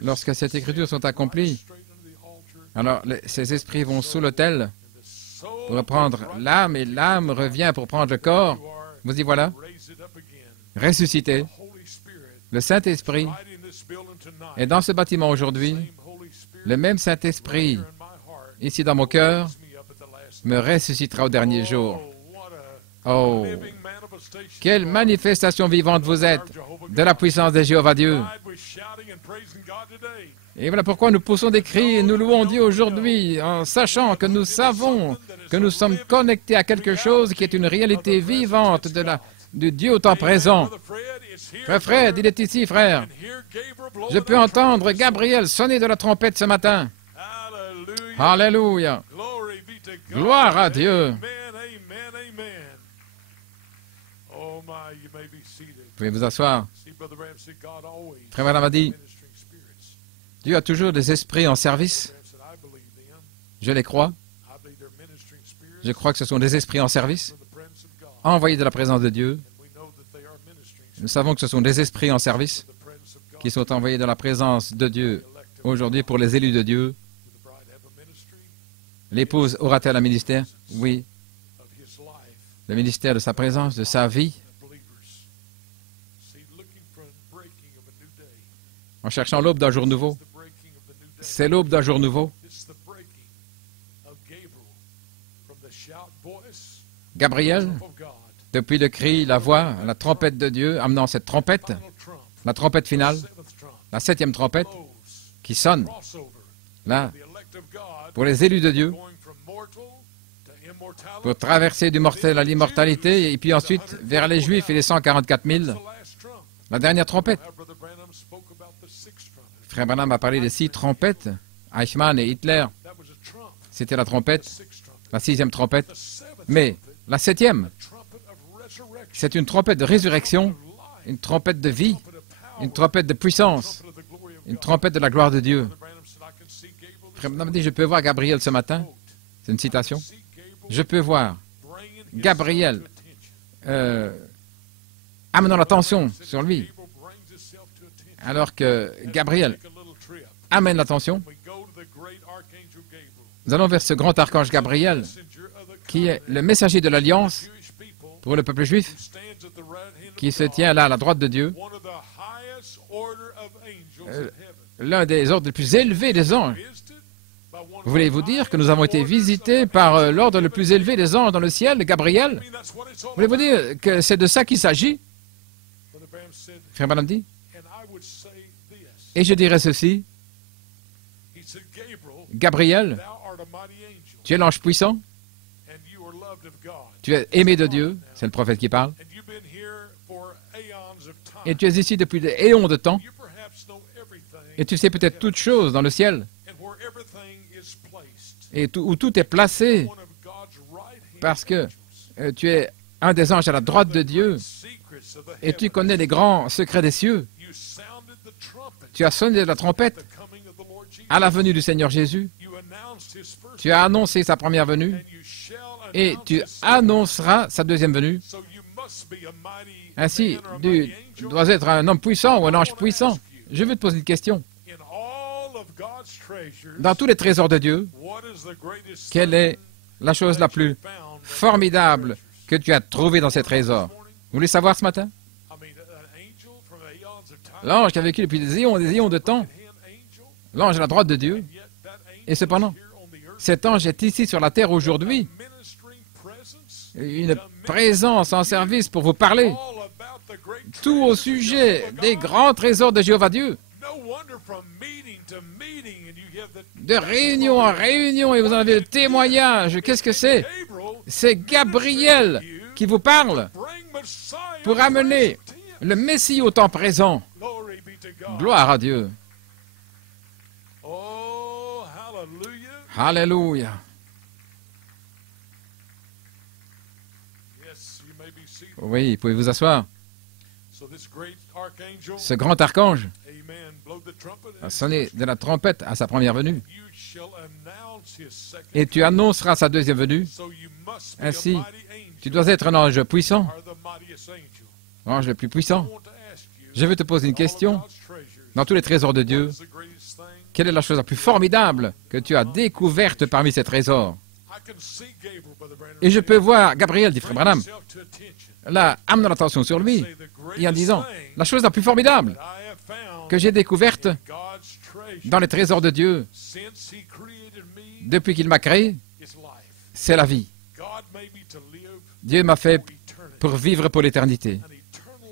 Lorsque ces Écritures sont accomplies, alors ces esprits vont sous l'autel pour reprendre l'âme, et l'âme revient pour prendre le corps. Vous y voilà, ressuscité. Le Saint-Esprit est dans ce bâtiment aujourd'hui. Le même Saint-Esprit, ici dans mon cœur, me ressuscitera au dernier jour. Oh, quelle manifestation vivante vous êtes de la puissance de Jéhovah Dieu. Et voilà pourquoi nous poussons des cris et nous louons Dieu aujourd'hui, en sachant que nous savons que nous sommes connectés à quelque chose qui est une réalité vivante de Dieu au temps présent. Frère Fred, il est ici, frère. Je peux entendre Gabriel sonner de la trompette ce matin. Alléluia. Gloire à Dieu. Vous pouvez vous asseoir. Frère Branham a dit, Dieu a toujours des esprits en service. Je les crois. Je crois que ce sont des esprits en service, envoyés de la présence de Dieu. Nous savons que ce sont des esprits en service qui sont envoyés de la présence de Dieu aujourd'hui pour les élus de Dieu. L'épouse aura-t-elle un ministère? Oui. Le ministère de sa présence, de sa vie. En cherchant l'aube d'un jour nouveau. C'est l'aube d'un jour nouveau. Gabriel, depuis le cri, la voix, la trompette de Dieu, amenant cette trompette, la trompette finale, la 7e trompette, qui sonne, là, pour les élus de Dieu, pour traverser du mortel à l'immortalité, et puis ensuite vers les Juifs et les 144 000. La dernière trompette. How Brother Branham spoke about the sixth trumpet. Frère Branham a parlé des 6 trompettes. Eichmann et Hitler, That was a trump. c'était la trompette, Sixth trumpet. la 6e trompette. The seventh Mais trumpet, la 7e, trumpet of resurrection. c'est une trompette de résurrection, Of life. une trompette de vie, Trumpet of power. une trompette de puissance, Trumpet of the glory of une God. trompette de la gloire de Dieu. Brother Branham said, I can see Gabriel this Frère Branham dit, je peux voir Gabriel ce matin. C'est une citation. See Gabriel Je peux voir bringing his Gabriel self to attention. amenant l'attention sur lui, Gabriel brings himself to attention. alors que Gabriel Take a little trip. amène l'attention. We go to the great archangel Gabriel, Nous allons vers ce grand archange Gabriel, messenger of the qui est covenant le messager de l'Alliance Jewish people, pour le peuple juif, who stands at the right hand of qui se God, tient là à la droite de Dieu, one of the highest order of angels Euh, in heaven. l'un des ordres les plus élevés des anges. Visited by one of Voulez-vous the dire que nous avons été highest visités orders of par angels? l'ordre le plus élevé des anges dans le ciel, Gabriel? I mean, that's what it's all Voulez-vous about. dire que c'est de ça qu'il s'agit? Brother Branham said, Frère Branham dit, and I would say this. et je dirais ceci, He said, Gabriel, Gabriel, thou art a mighty angel, tu es l'ange puissant, and you are loved of God. tu es aimé de Dieu, c'est le prophète qui parle, And you've been here for aeons of time. et tu es ici depuis des éons de temps, You perhaps know everything et tu sais peut-être toutes choses dans le ciel, and where everything is placed. et où tout est placé, One of God's right-hand parce que angels. tu es un des anges à la droite de Dieu, Secrets of the et tu heavens. connais les grands secrets des cieux. You sounded the trumpet Tu as sonné la trompette at the coming of the Lord Jesus. à la venue du Seigneur Jésus, You announced his first tu as annoncé sa première venue, and you shall et announce tu his second. annonceras sa deuxième venue. So you must be a mighty Ainsi, man or a tu mighty angel. dois être un homme puissant ou un ange puissant. Je veux te poser une question. In all of God's treasures, Dans tous les trésors de Dieu, what is the greatest quelle thing est la chose la that plus you found in those formidable treasures? que tu as trouvée dans ces trésors? Vous voulez savoir ce matin? I mean, an angel from aeons of time, L'ange qui a vécu depuis des éons de temps, right-hand angel, l'ange à la droite de Dieu, and yet that angel et cependant, is here on the earth, cet ange est ici sur la terre aujourd'hui, ministering presence, une présence en service pour vous parler, all about the great tout au treasures of sujet Jehovah des God. grands trésors de Jéhovah Dieu, No wonder from meeting to meeting, and you have the de réunion en réunion, et vous en avez le témoignage. Qu'est-ce que c'est? Gabriel C'est Gabriel qui vous parle bring Messiah pour amener present tense. le Messie au temps présent. Glory be to God. Gloire à Dieu. Oh, hallelujah. Alléluia. Yes, you may be seated. Oui, pouvez vous asseoir. So this great archangel, Ce grand archange amen, blow the trumpet, a and sonné de la trompette à sa première venue. you shall announce his second. Et tu annonceras sa deuxième venue. So you must be Ainsi, a mighty angel, tu dois être un ange puissant, or the mightiest angel. l'ange le plus I puissant. want to ask you, Je veux te poser une all of question. God's treasures, Dans tous les trésors de Dieu, what is the greatest thing? quelle est la chose la plus formidable que tu as découverte parmi ces trésors? I can see Gabriel, Brother Branham, Et je peux voir Gabriel, dit Frère bring Branham, himself to attention, là, amenant l'attention sur lui, say the et en greatest disant, thing la chose la plus formidable that I have found que j'ai découverte in God's treasure dans les trésors de Dieu since He created me depuis qu'il m'a créé, is life. c'est la vie. God made me to live Dieu m'a fait for eternity, pour vivre pour l'éternité, an eternal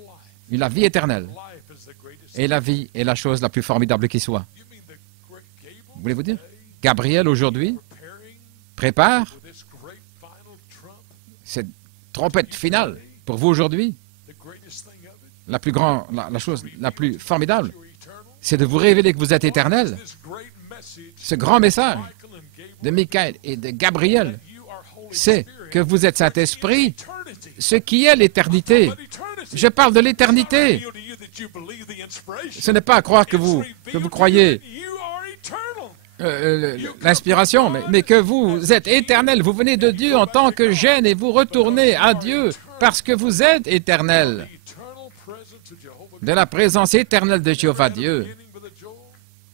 life. la vie éternelle. Life is the greatest. Et la vie est la chose la plus formidable qui soit. You mean the great Gabriel Voulez-vous dire? today Gabriel, aujourd'hui, preparing prépare for this great final trump, cette trompette finale pour vous aujourd'hui. the greatest thing of it, La plus grande, la chose la plus formidable, you're eternal. c'est de vous révéler que vous êtes éternel. This great message, Ce grand message Michael and Gabriel, de Michael et de Gabriel, you are Holy c'est Spirit. que vous êtes Saint-Esprit, Eternity. ce qui est l'éternité. But eternity. Je parle de l'éternité. Reveal to you that you believe the inspiration. Ce n'est pas à croire que It's vous revealed to croyez you that you are eternal. l'inspiration, mais que vous êtes éternel. Vous venez de Dieu en tant que gêne et vous retournez à Dieu parce que vous êtes éternel. The eternal presence of Jehovah De la présence éternelle de Jéhovah God, Dieu, beginning with a Joel,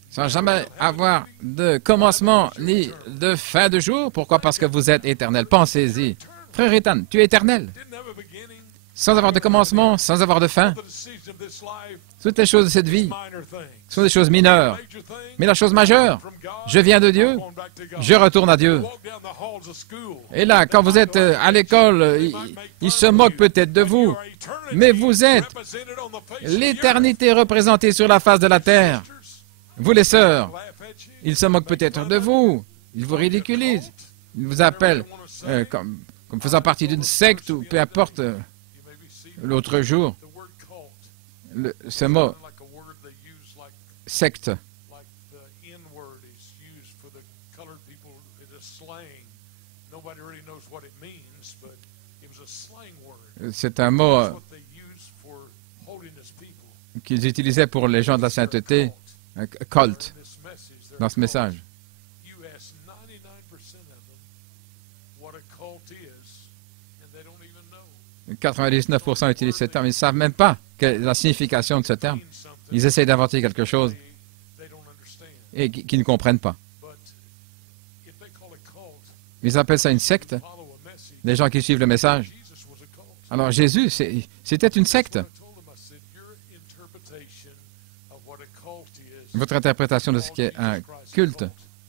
sans jamais avoir de commencement ni de fin de jour. Pourquoi? Parce que vous êtes éternel. Pensez-y. Frère Ethan, tu es éternel, didn't have a beginning. sans avoir de commencement, sans avoir de fin. The decisions of this life, Toutes les choses de cette vie minor things. sont des choses mineures. Major things Mais la chose majeure, from God, je viens de Dieu, going back to God. je retourne à Dieu. Walk down the halls of school. Et là, quand vous êtes à l'école, ils se moquent peut-être de vous, You are eternity mais vous êtes represented on the face of the earth. l'éternité représentée sur la face de la terre. Vous les sœurs, Laugh at you. ils se moquent peut-être de vous, ils vous ridiculisent, ils vous appellent comme faisant partie d'une secte ou peu importe. You may be seated. L'autre jour, The word cult ce mot like a word they use secte, like the N word is used for the colored people. It is slang. Nobody really knows what it means, but it was a slang word. c'est un mot That's what they use for holiness people. qu'ils utilisaient pour les gens de la sainteté, un culte, In this message, they're dans ce called. message. You ask 99% of them what a cult is, and they don't even know. 99% utilisent ce terme, ils ne savent même pas la signification de ce terme. It means something Ils essayent d'inventer quelque chose they don't understand. et qu'ils ne comprennent pas. But if they call it cult, Ils appellent ça une secte, follow a message. les gens qui suivent le message. Jesus was a cult. Alors Jésus, c'était une secte. I told him, I said, your interpretation of what a cult is. Votre interprétation de ce qu'est un culte,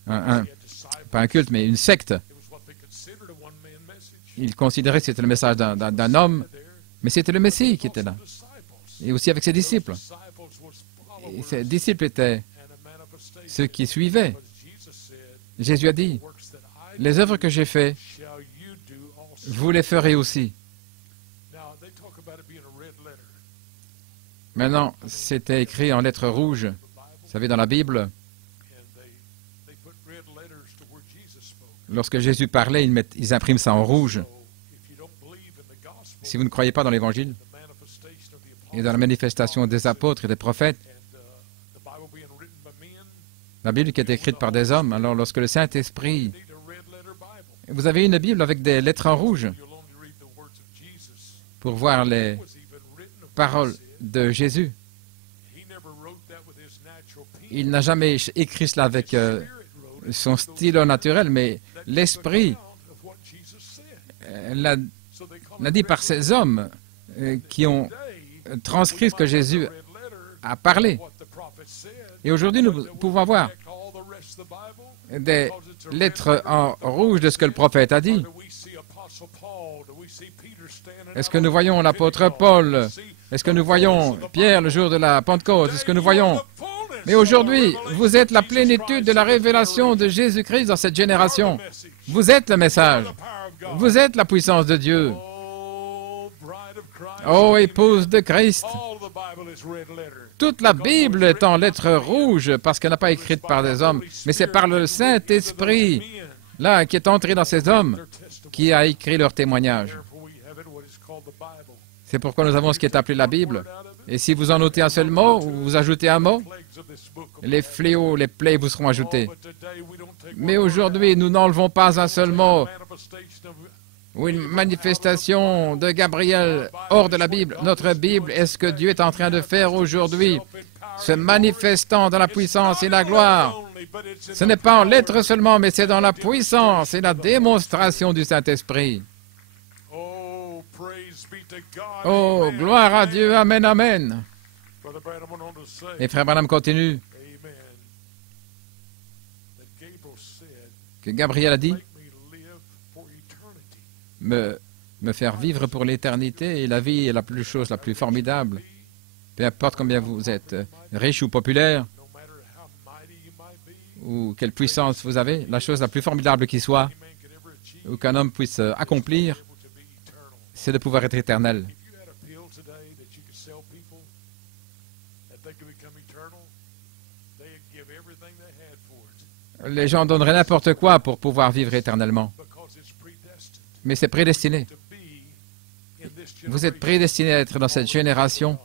He had disciples. pas un culte, mais une secte, It was what they considered a one-man message. ils considéraient que c'était le message d'un homme, There, mais c'était le Messie qui était also là, disciples. et aussi avec ses disciples. Disciples was Et followers ses disciples étaient and a manifestation. ceux qui suivaient. Because Jesus said, Jésus a dit, works that I les œuvres que j'ai faites, shall you do also. vous les ferez aussi. Now, they talk about it being a red letter. Maintenant, c'était écrit en lettres rouges. The Bible, Vous savez, dans la Bible, and they put red letters to where Jesus spoke. lorsque Jésus parlait, ils impriment ça en rouge. So, if you don't believe in the gospel, Si vous ne croyez pas dans l'Évangile the manifestation of the et apostles, dans la manifestation des apôtres et des prophètes, and the Bible being written by men, la Bible qui est écrite par des hommes, alors lorsque le Saint-Esprit, you need a red letter Bible. vous avez une Bible avec des lettres en rouge You'll only read the words of Jesus. pour voir les It was even written of what he paroles said. de Jésus. He never wrote that with his natural pen. Il n'a jamais écrit cela avec Spirit wrote it son stylo naturel, mais that took l'Esprit account of what Jesus said. l'a So they call l'a it dit red par letter. ces hommes qui ont Today, transcrit ce que Jésus a parlé. what the prophet said, Et aujourd'hui, nous pouvons voir check all the rest of the Bible. des lettres en rouge de ce que le prophète a dit. Do we see Apostle Paul? Do we see Peter standing Est-ce out que nous on voyons l'apôtre Pentecost? Paul? Do we see Est-ce que nous the voyons fullness of the Pierre Bible? le jour de la Pentecôte? Est-ce que nous Today, you are voyons... the fullness Mais of the aujourd'hui, revelation vous êtes la of Jesus plénitude Christ de la in this révélation de generation. Jésus-Christ dans cette You are génération. the message. Vous êtes le You are message. the power of God. Vous êtes la puissance de Dieu. Oh, bride of Christ. Ô épouse de Christ, All the Bible is red letter. toute la Bible est en lettres rouges parce qu'elle n'a pas écrite par des hommes, mais c'est par le Saint-Esprit, là, qui est entré dans ces hommes, qui a écrit leur témoignage. Therefore, we have it, what is called the Bible. C'est pourquoi nous avons ce qui est appelé la Bible. Et si vous en notez un seul mot, ou vous ajoutez un mot, Plagues of this book of les fléaux, les plaies vous seront ajoutés. but today we don't take Mais one aujourd'hui, nous n'enlevons pas un seul mot manifestation of ou une manifestation de Gabriel hors de la Bible. Notre Bible est ce que Dieu est en train de faire aujourd'hui, se manifestant dans la puissance et la gloire. Ce n'est pas en lettres seulement, mais c'est dans la puissance et la démonstration du Saint-Esprit. Oh, praise be to God. Oh, Amen. gloire à Dieu, Amen, Amen. Brother Branham went on to say, Et frère Branham continue Amen, that Gabriel said, que Gabriel a dit make me live for eternity. me faire vivre pour l'éternité et la vie est la chose la plus formidable. Peu importe combien vous êtes riche ou populaire No matter how mighty you might be, ou quelle puissance vous avez, la chose la plus formidable qui soit any man could ever achieve, ou qu'un homme puisse accomplir, able to be eternal. c'est de pouvoir être éternel. If you had a pill today that you could sell people that they could become eternal, they'd give everything they had for it Les gens donneraient n'importe quoi pour pouvoir vivre éternellement. because it's predestined Mais c'est prédestiné. to be in this Vous êtes generation. prédestiné à être dans cette génération.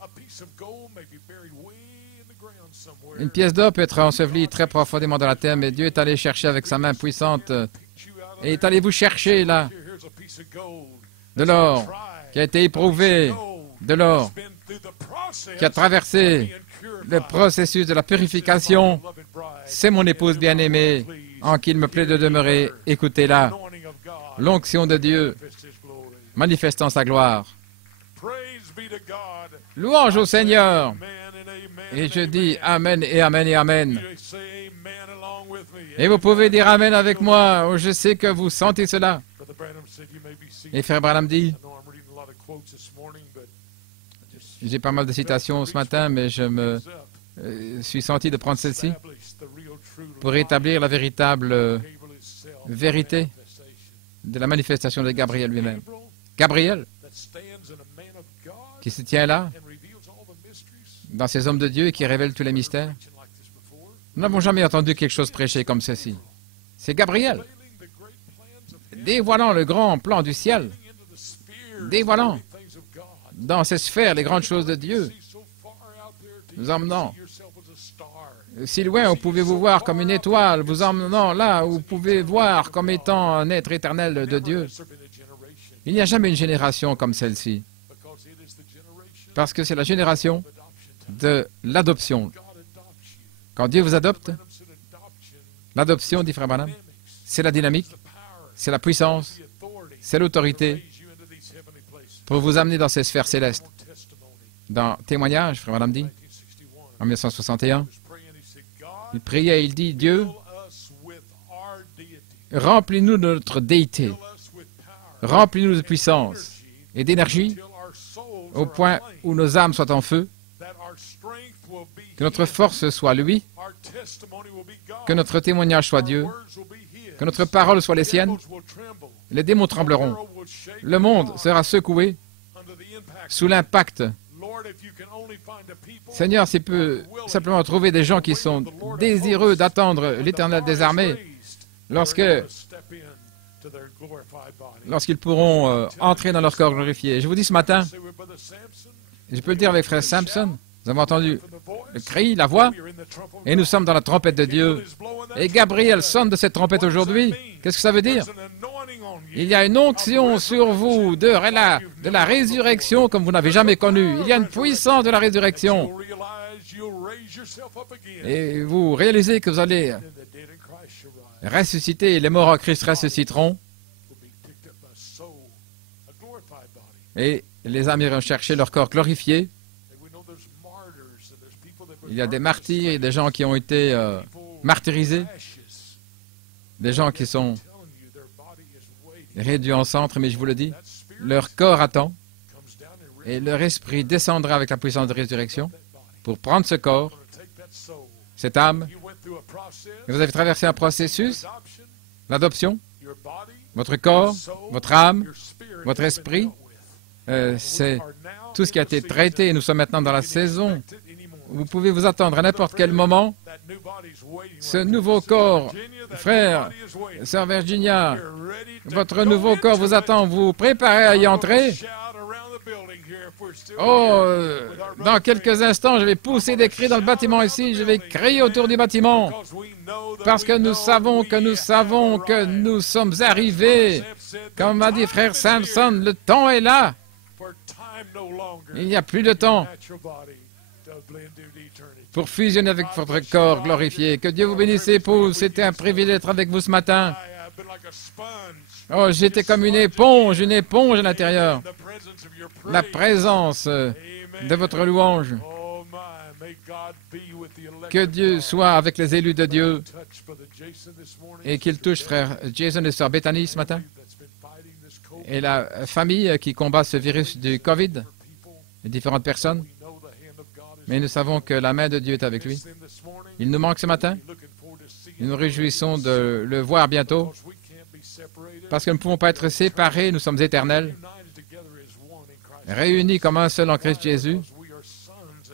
A piece of gold may be buried way in the ground somewhere. Une pièce d'or peut être ensevelie très profondément dans la terre, mais Dieu est allé chercher avec sa main puissante Picked you out of et est there. allé vous chercher là Here's a piece of gold de l'or tried, qui a été éprouvé, de l'or been through the process qui a traversé of being purified. le processus de la purification. Beloved bride, C'est mon épouse bien-aimée en qui il me plaît de demeurer. Écoutez-la, anointing of God, l'onction de Dieu manifest His glory. manifestant sa gloire. Praise be to God. Louange au Seigneur. Amen and amen Et and je amen. dis Amen et Amen et Amen. You say amen along with me. Et vous pouvez dire Amen avec moi. Oh, je sais que vous sentez cela. Brother Branham said you may be seated. Et frère Branham dit, I know I'm reading a lot of quotes this morning, but I just j'ai pas mal de citations ce matin, mais je me things up. suis senti de prendre celle-ci Establish the real true pour life établir la véritable of Gabriel himself, vérité manifestation. de la manifestation de Gabriel lui-même. Gabriel Gabriel, that stands in a man of God qui se tient là and reveals dans ces hommes de Dieu qui révèlent tous les mystères. Nous n'avons jamais entendu quelque chose prêché comme ceci. C'est Gabriel, dévoilant le grand plan du ciel, dévoilant dans ces sphères les grandes choses de Dieu, nous emmenant si loin où pouvez-vous voir comme une étoile, vous emmenant là où vous pouvez voir comme étant un être éternel de Dieu. Il n'y a jamais une génération comme celle-ci, parce que c'est la génération de l'adoption. Quand Dieu vous adopte, l'adoption, dit Frère Branham, c'est la dynamique, c'est la puissance, c'est l'autorité pour vous amener dans ces sphères célestes. Dans Témoignage, Frère Branham dit, en 1961, il priait et il dit, Dieu, remplis-nous de notre déité, remplis-nous de puissance et d'énergie au point où nos âmes soient en feu, que notre force soit lui, que notre témoignage soit Dieu, que notre parole soit les siennes. Les démons trembleront. Le monde sera secoué sous l'impact. Seigneur, s'il peut simplement trouver des gens qui sont désireux d'attendre l'Éternel des armées lorsqu'ils pourront entrer dans leur corps glorifié. Je vous dis ce matin, je peux le dire avec Frère Samson, nous avons entendu le cri, la voix, et nous sommes dans la trompette de Dieu. Et Gabriel sonne de cette trompette aujourd'hui. Qu'est-ce que ça veut dire? Il y a une onction sur vous de la résurrection comme vous n'avez jamais connue. Il y a une puissance de la résurrection. Et vous réalisez que vous allez ressusciter, et les morts en Christ ressusciteront. Et les âmes iront chercher leur corps glorifié. Il y a des martyrs et des gens qui ont été martyrisés, des gens qui sont réduits en centre, mais je vous le dis, leur corps attend et leur esprit descendra avec la puissance de résurrection pour prendre ce corps, cette âme. Et vous avez traversé un processus, l'adoption, votre corps, votre âme, votre esprit, c'est tout ce qui a été traité. Nous sommes maintenant dans la saison. Vous pouvez vous attendre à n'importe quel moment. Ce nouveau corps, frère, sœur Virginia, votre nouveau corps vous attend. Vous préparez à y entrer. Oh, dans quelques instants, je vais pousser des cris dans le bâtiment ici. Je vais crier autour du bâtiment. Parce que nous savons que nous sommes arrivés. Comme m'a dit frère Samson, le temps est là. Il n'y a plus de temps pour fusionner avec votre corps glorifié. Que Dieu vous bénisse, épouse. C'était un privilège d'être avec vous ce matin. Oh, j'étais comme une éponge à l'intérieur. La présence de votre louange. Que Dieu soit avec les élus de Dieu et qu'il touche frère Jason et sœur Bethany ce matin et la famille qui combat ce virus du COVID, les différentes personnes. Mais nous savons que la main de Dieu est avec lui. Il nous manque ce matin. Nous nous réjouissons de le voir bientôt parce que nous ne pouvons pas être séparés, nous sommes éternels, réunis comme un seul en Christ Jésus,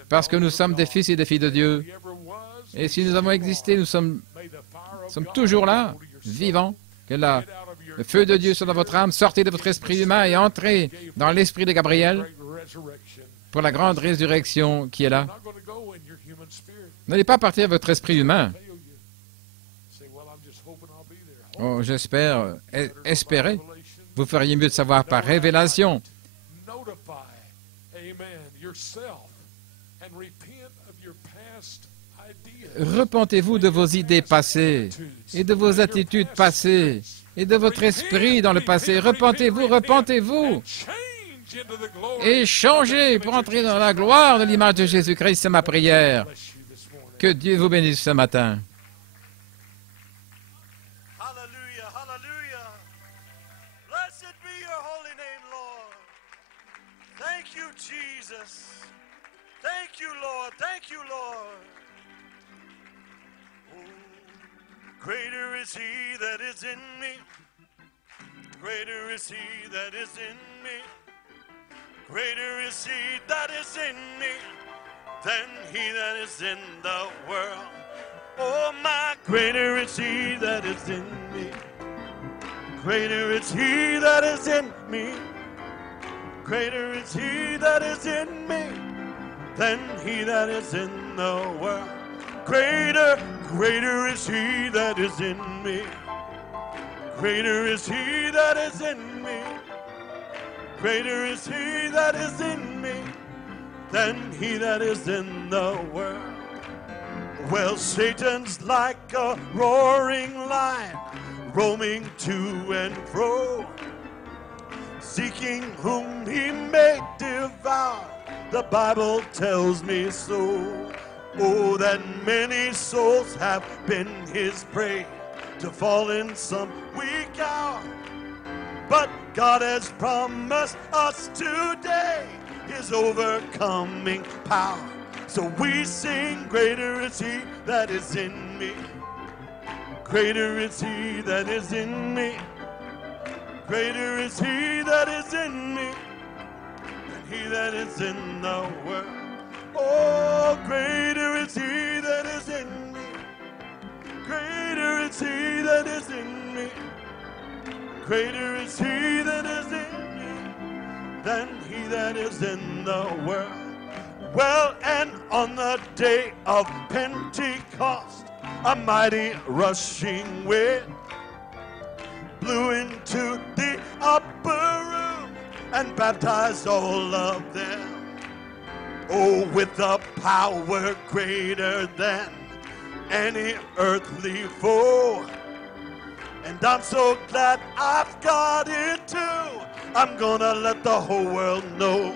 parce que nous sommes des fils et des filles de Dieu. Et si nous avons existé, nous sommes toujours là, vivants. Que le feu de Dieu soit dans votre âme, sortez de votre esprit humain et entrez dans l'esprit de Gabriel pour la grande résurrection qui est là. N'allez pas partir de votre esprit humain. Oh, j'espère, espérez. Vous feriez mieux de savoir par révélation. Repentez-vous de vos idées passées et de vos attitudes passées et de votre esprit dans le passé. Repentez-vous, repentez-vous et changez pour entrer dans la gloire de l'image de Jésus-Christ. C'est ma prière. Que Dieu vous bénisse ce matin. Hallelujah, hallelujah. Blessed be your holy name, Lord. Thank you, Jesus. Thank you, Lord. Thank you, Lord. Oh, greater is he that is in me. Greater is he that is in me. Greater is he that is in me than he that is in the world. Oh, my greater is he that is in me. Greater is he that is in me. Greater is he that is in me than he that is in the world. Greater is he that is in me. Greater is he that is in me. Greater is he that is in me than he that is in the world. Well, Satan's like a roaring lion, roaming to and fro, seeking whom he may devour. The Bible tells me so. Oh, that many souls have been his prey, to fall in some weak hour. But God has promised us today his overcoming power. So we sing, greater is he that is in me. Greater is he that is in me. Greater is he that is in me than he that is in the world. Oh, greater is he that is in me. Greater is he that is in me. Greater is he that is in me than he that is in the world. Well, and on the day of Pentecost, a mighty rushing wind blew into the upper room and baptized all of them. Oh, with a power greater than any earthly foe. And I'm so glad I've got it too. I'm gonna let the whole world know.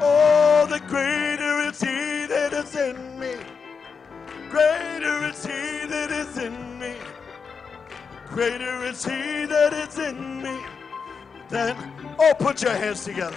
Oh, the greater is he that is in me. Greater is he that is in me. Greater is he that is in me than, oh, put your hands together.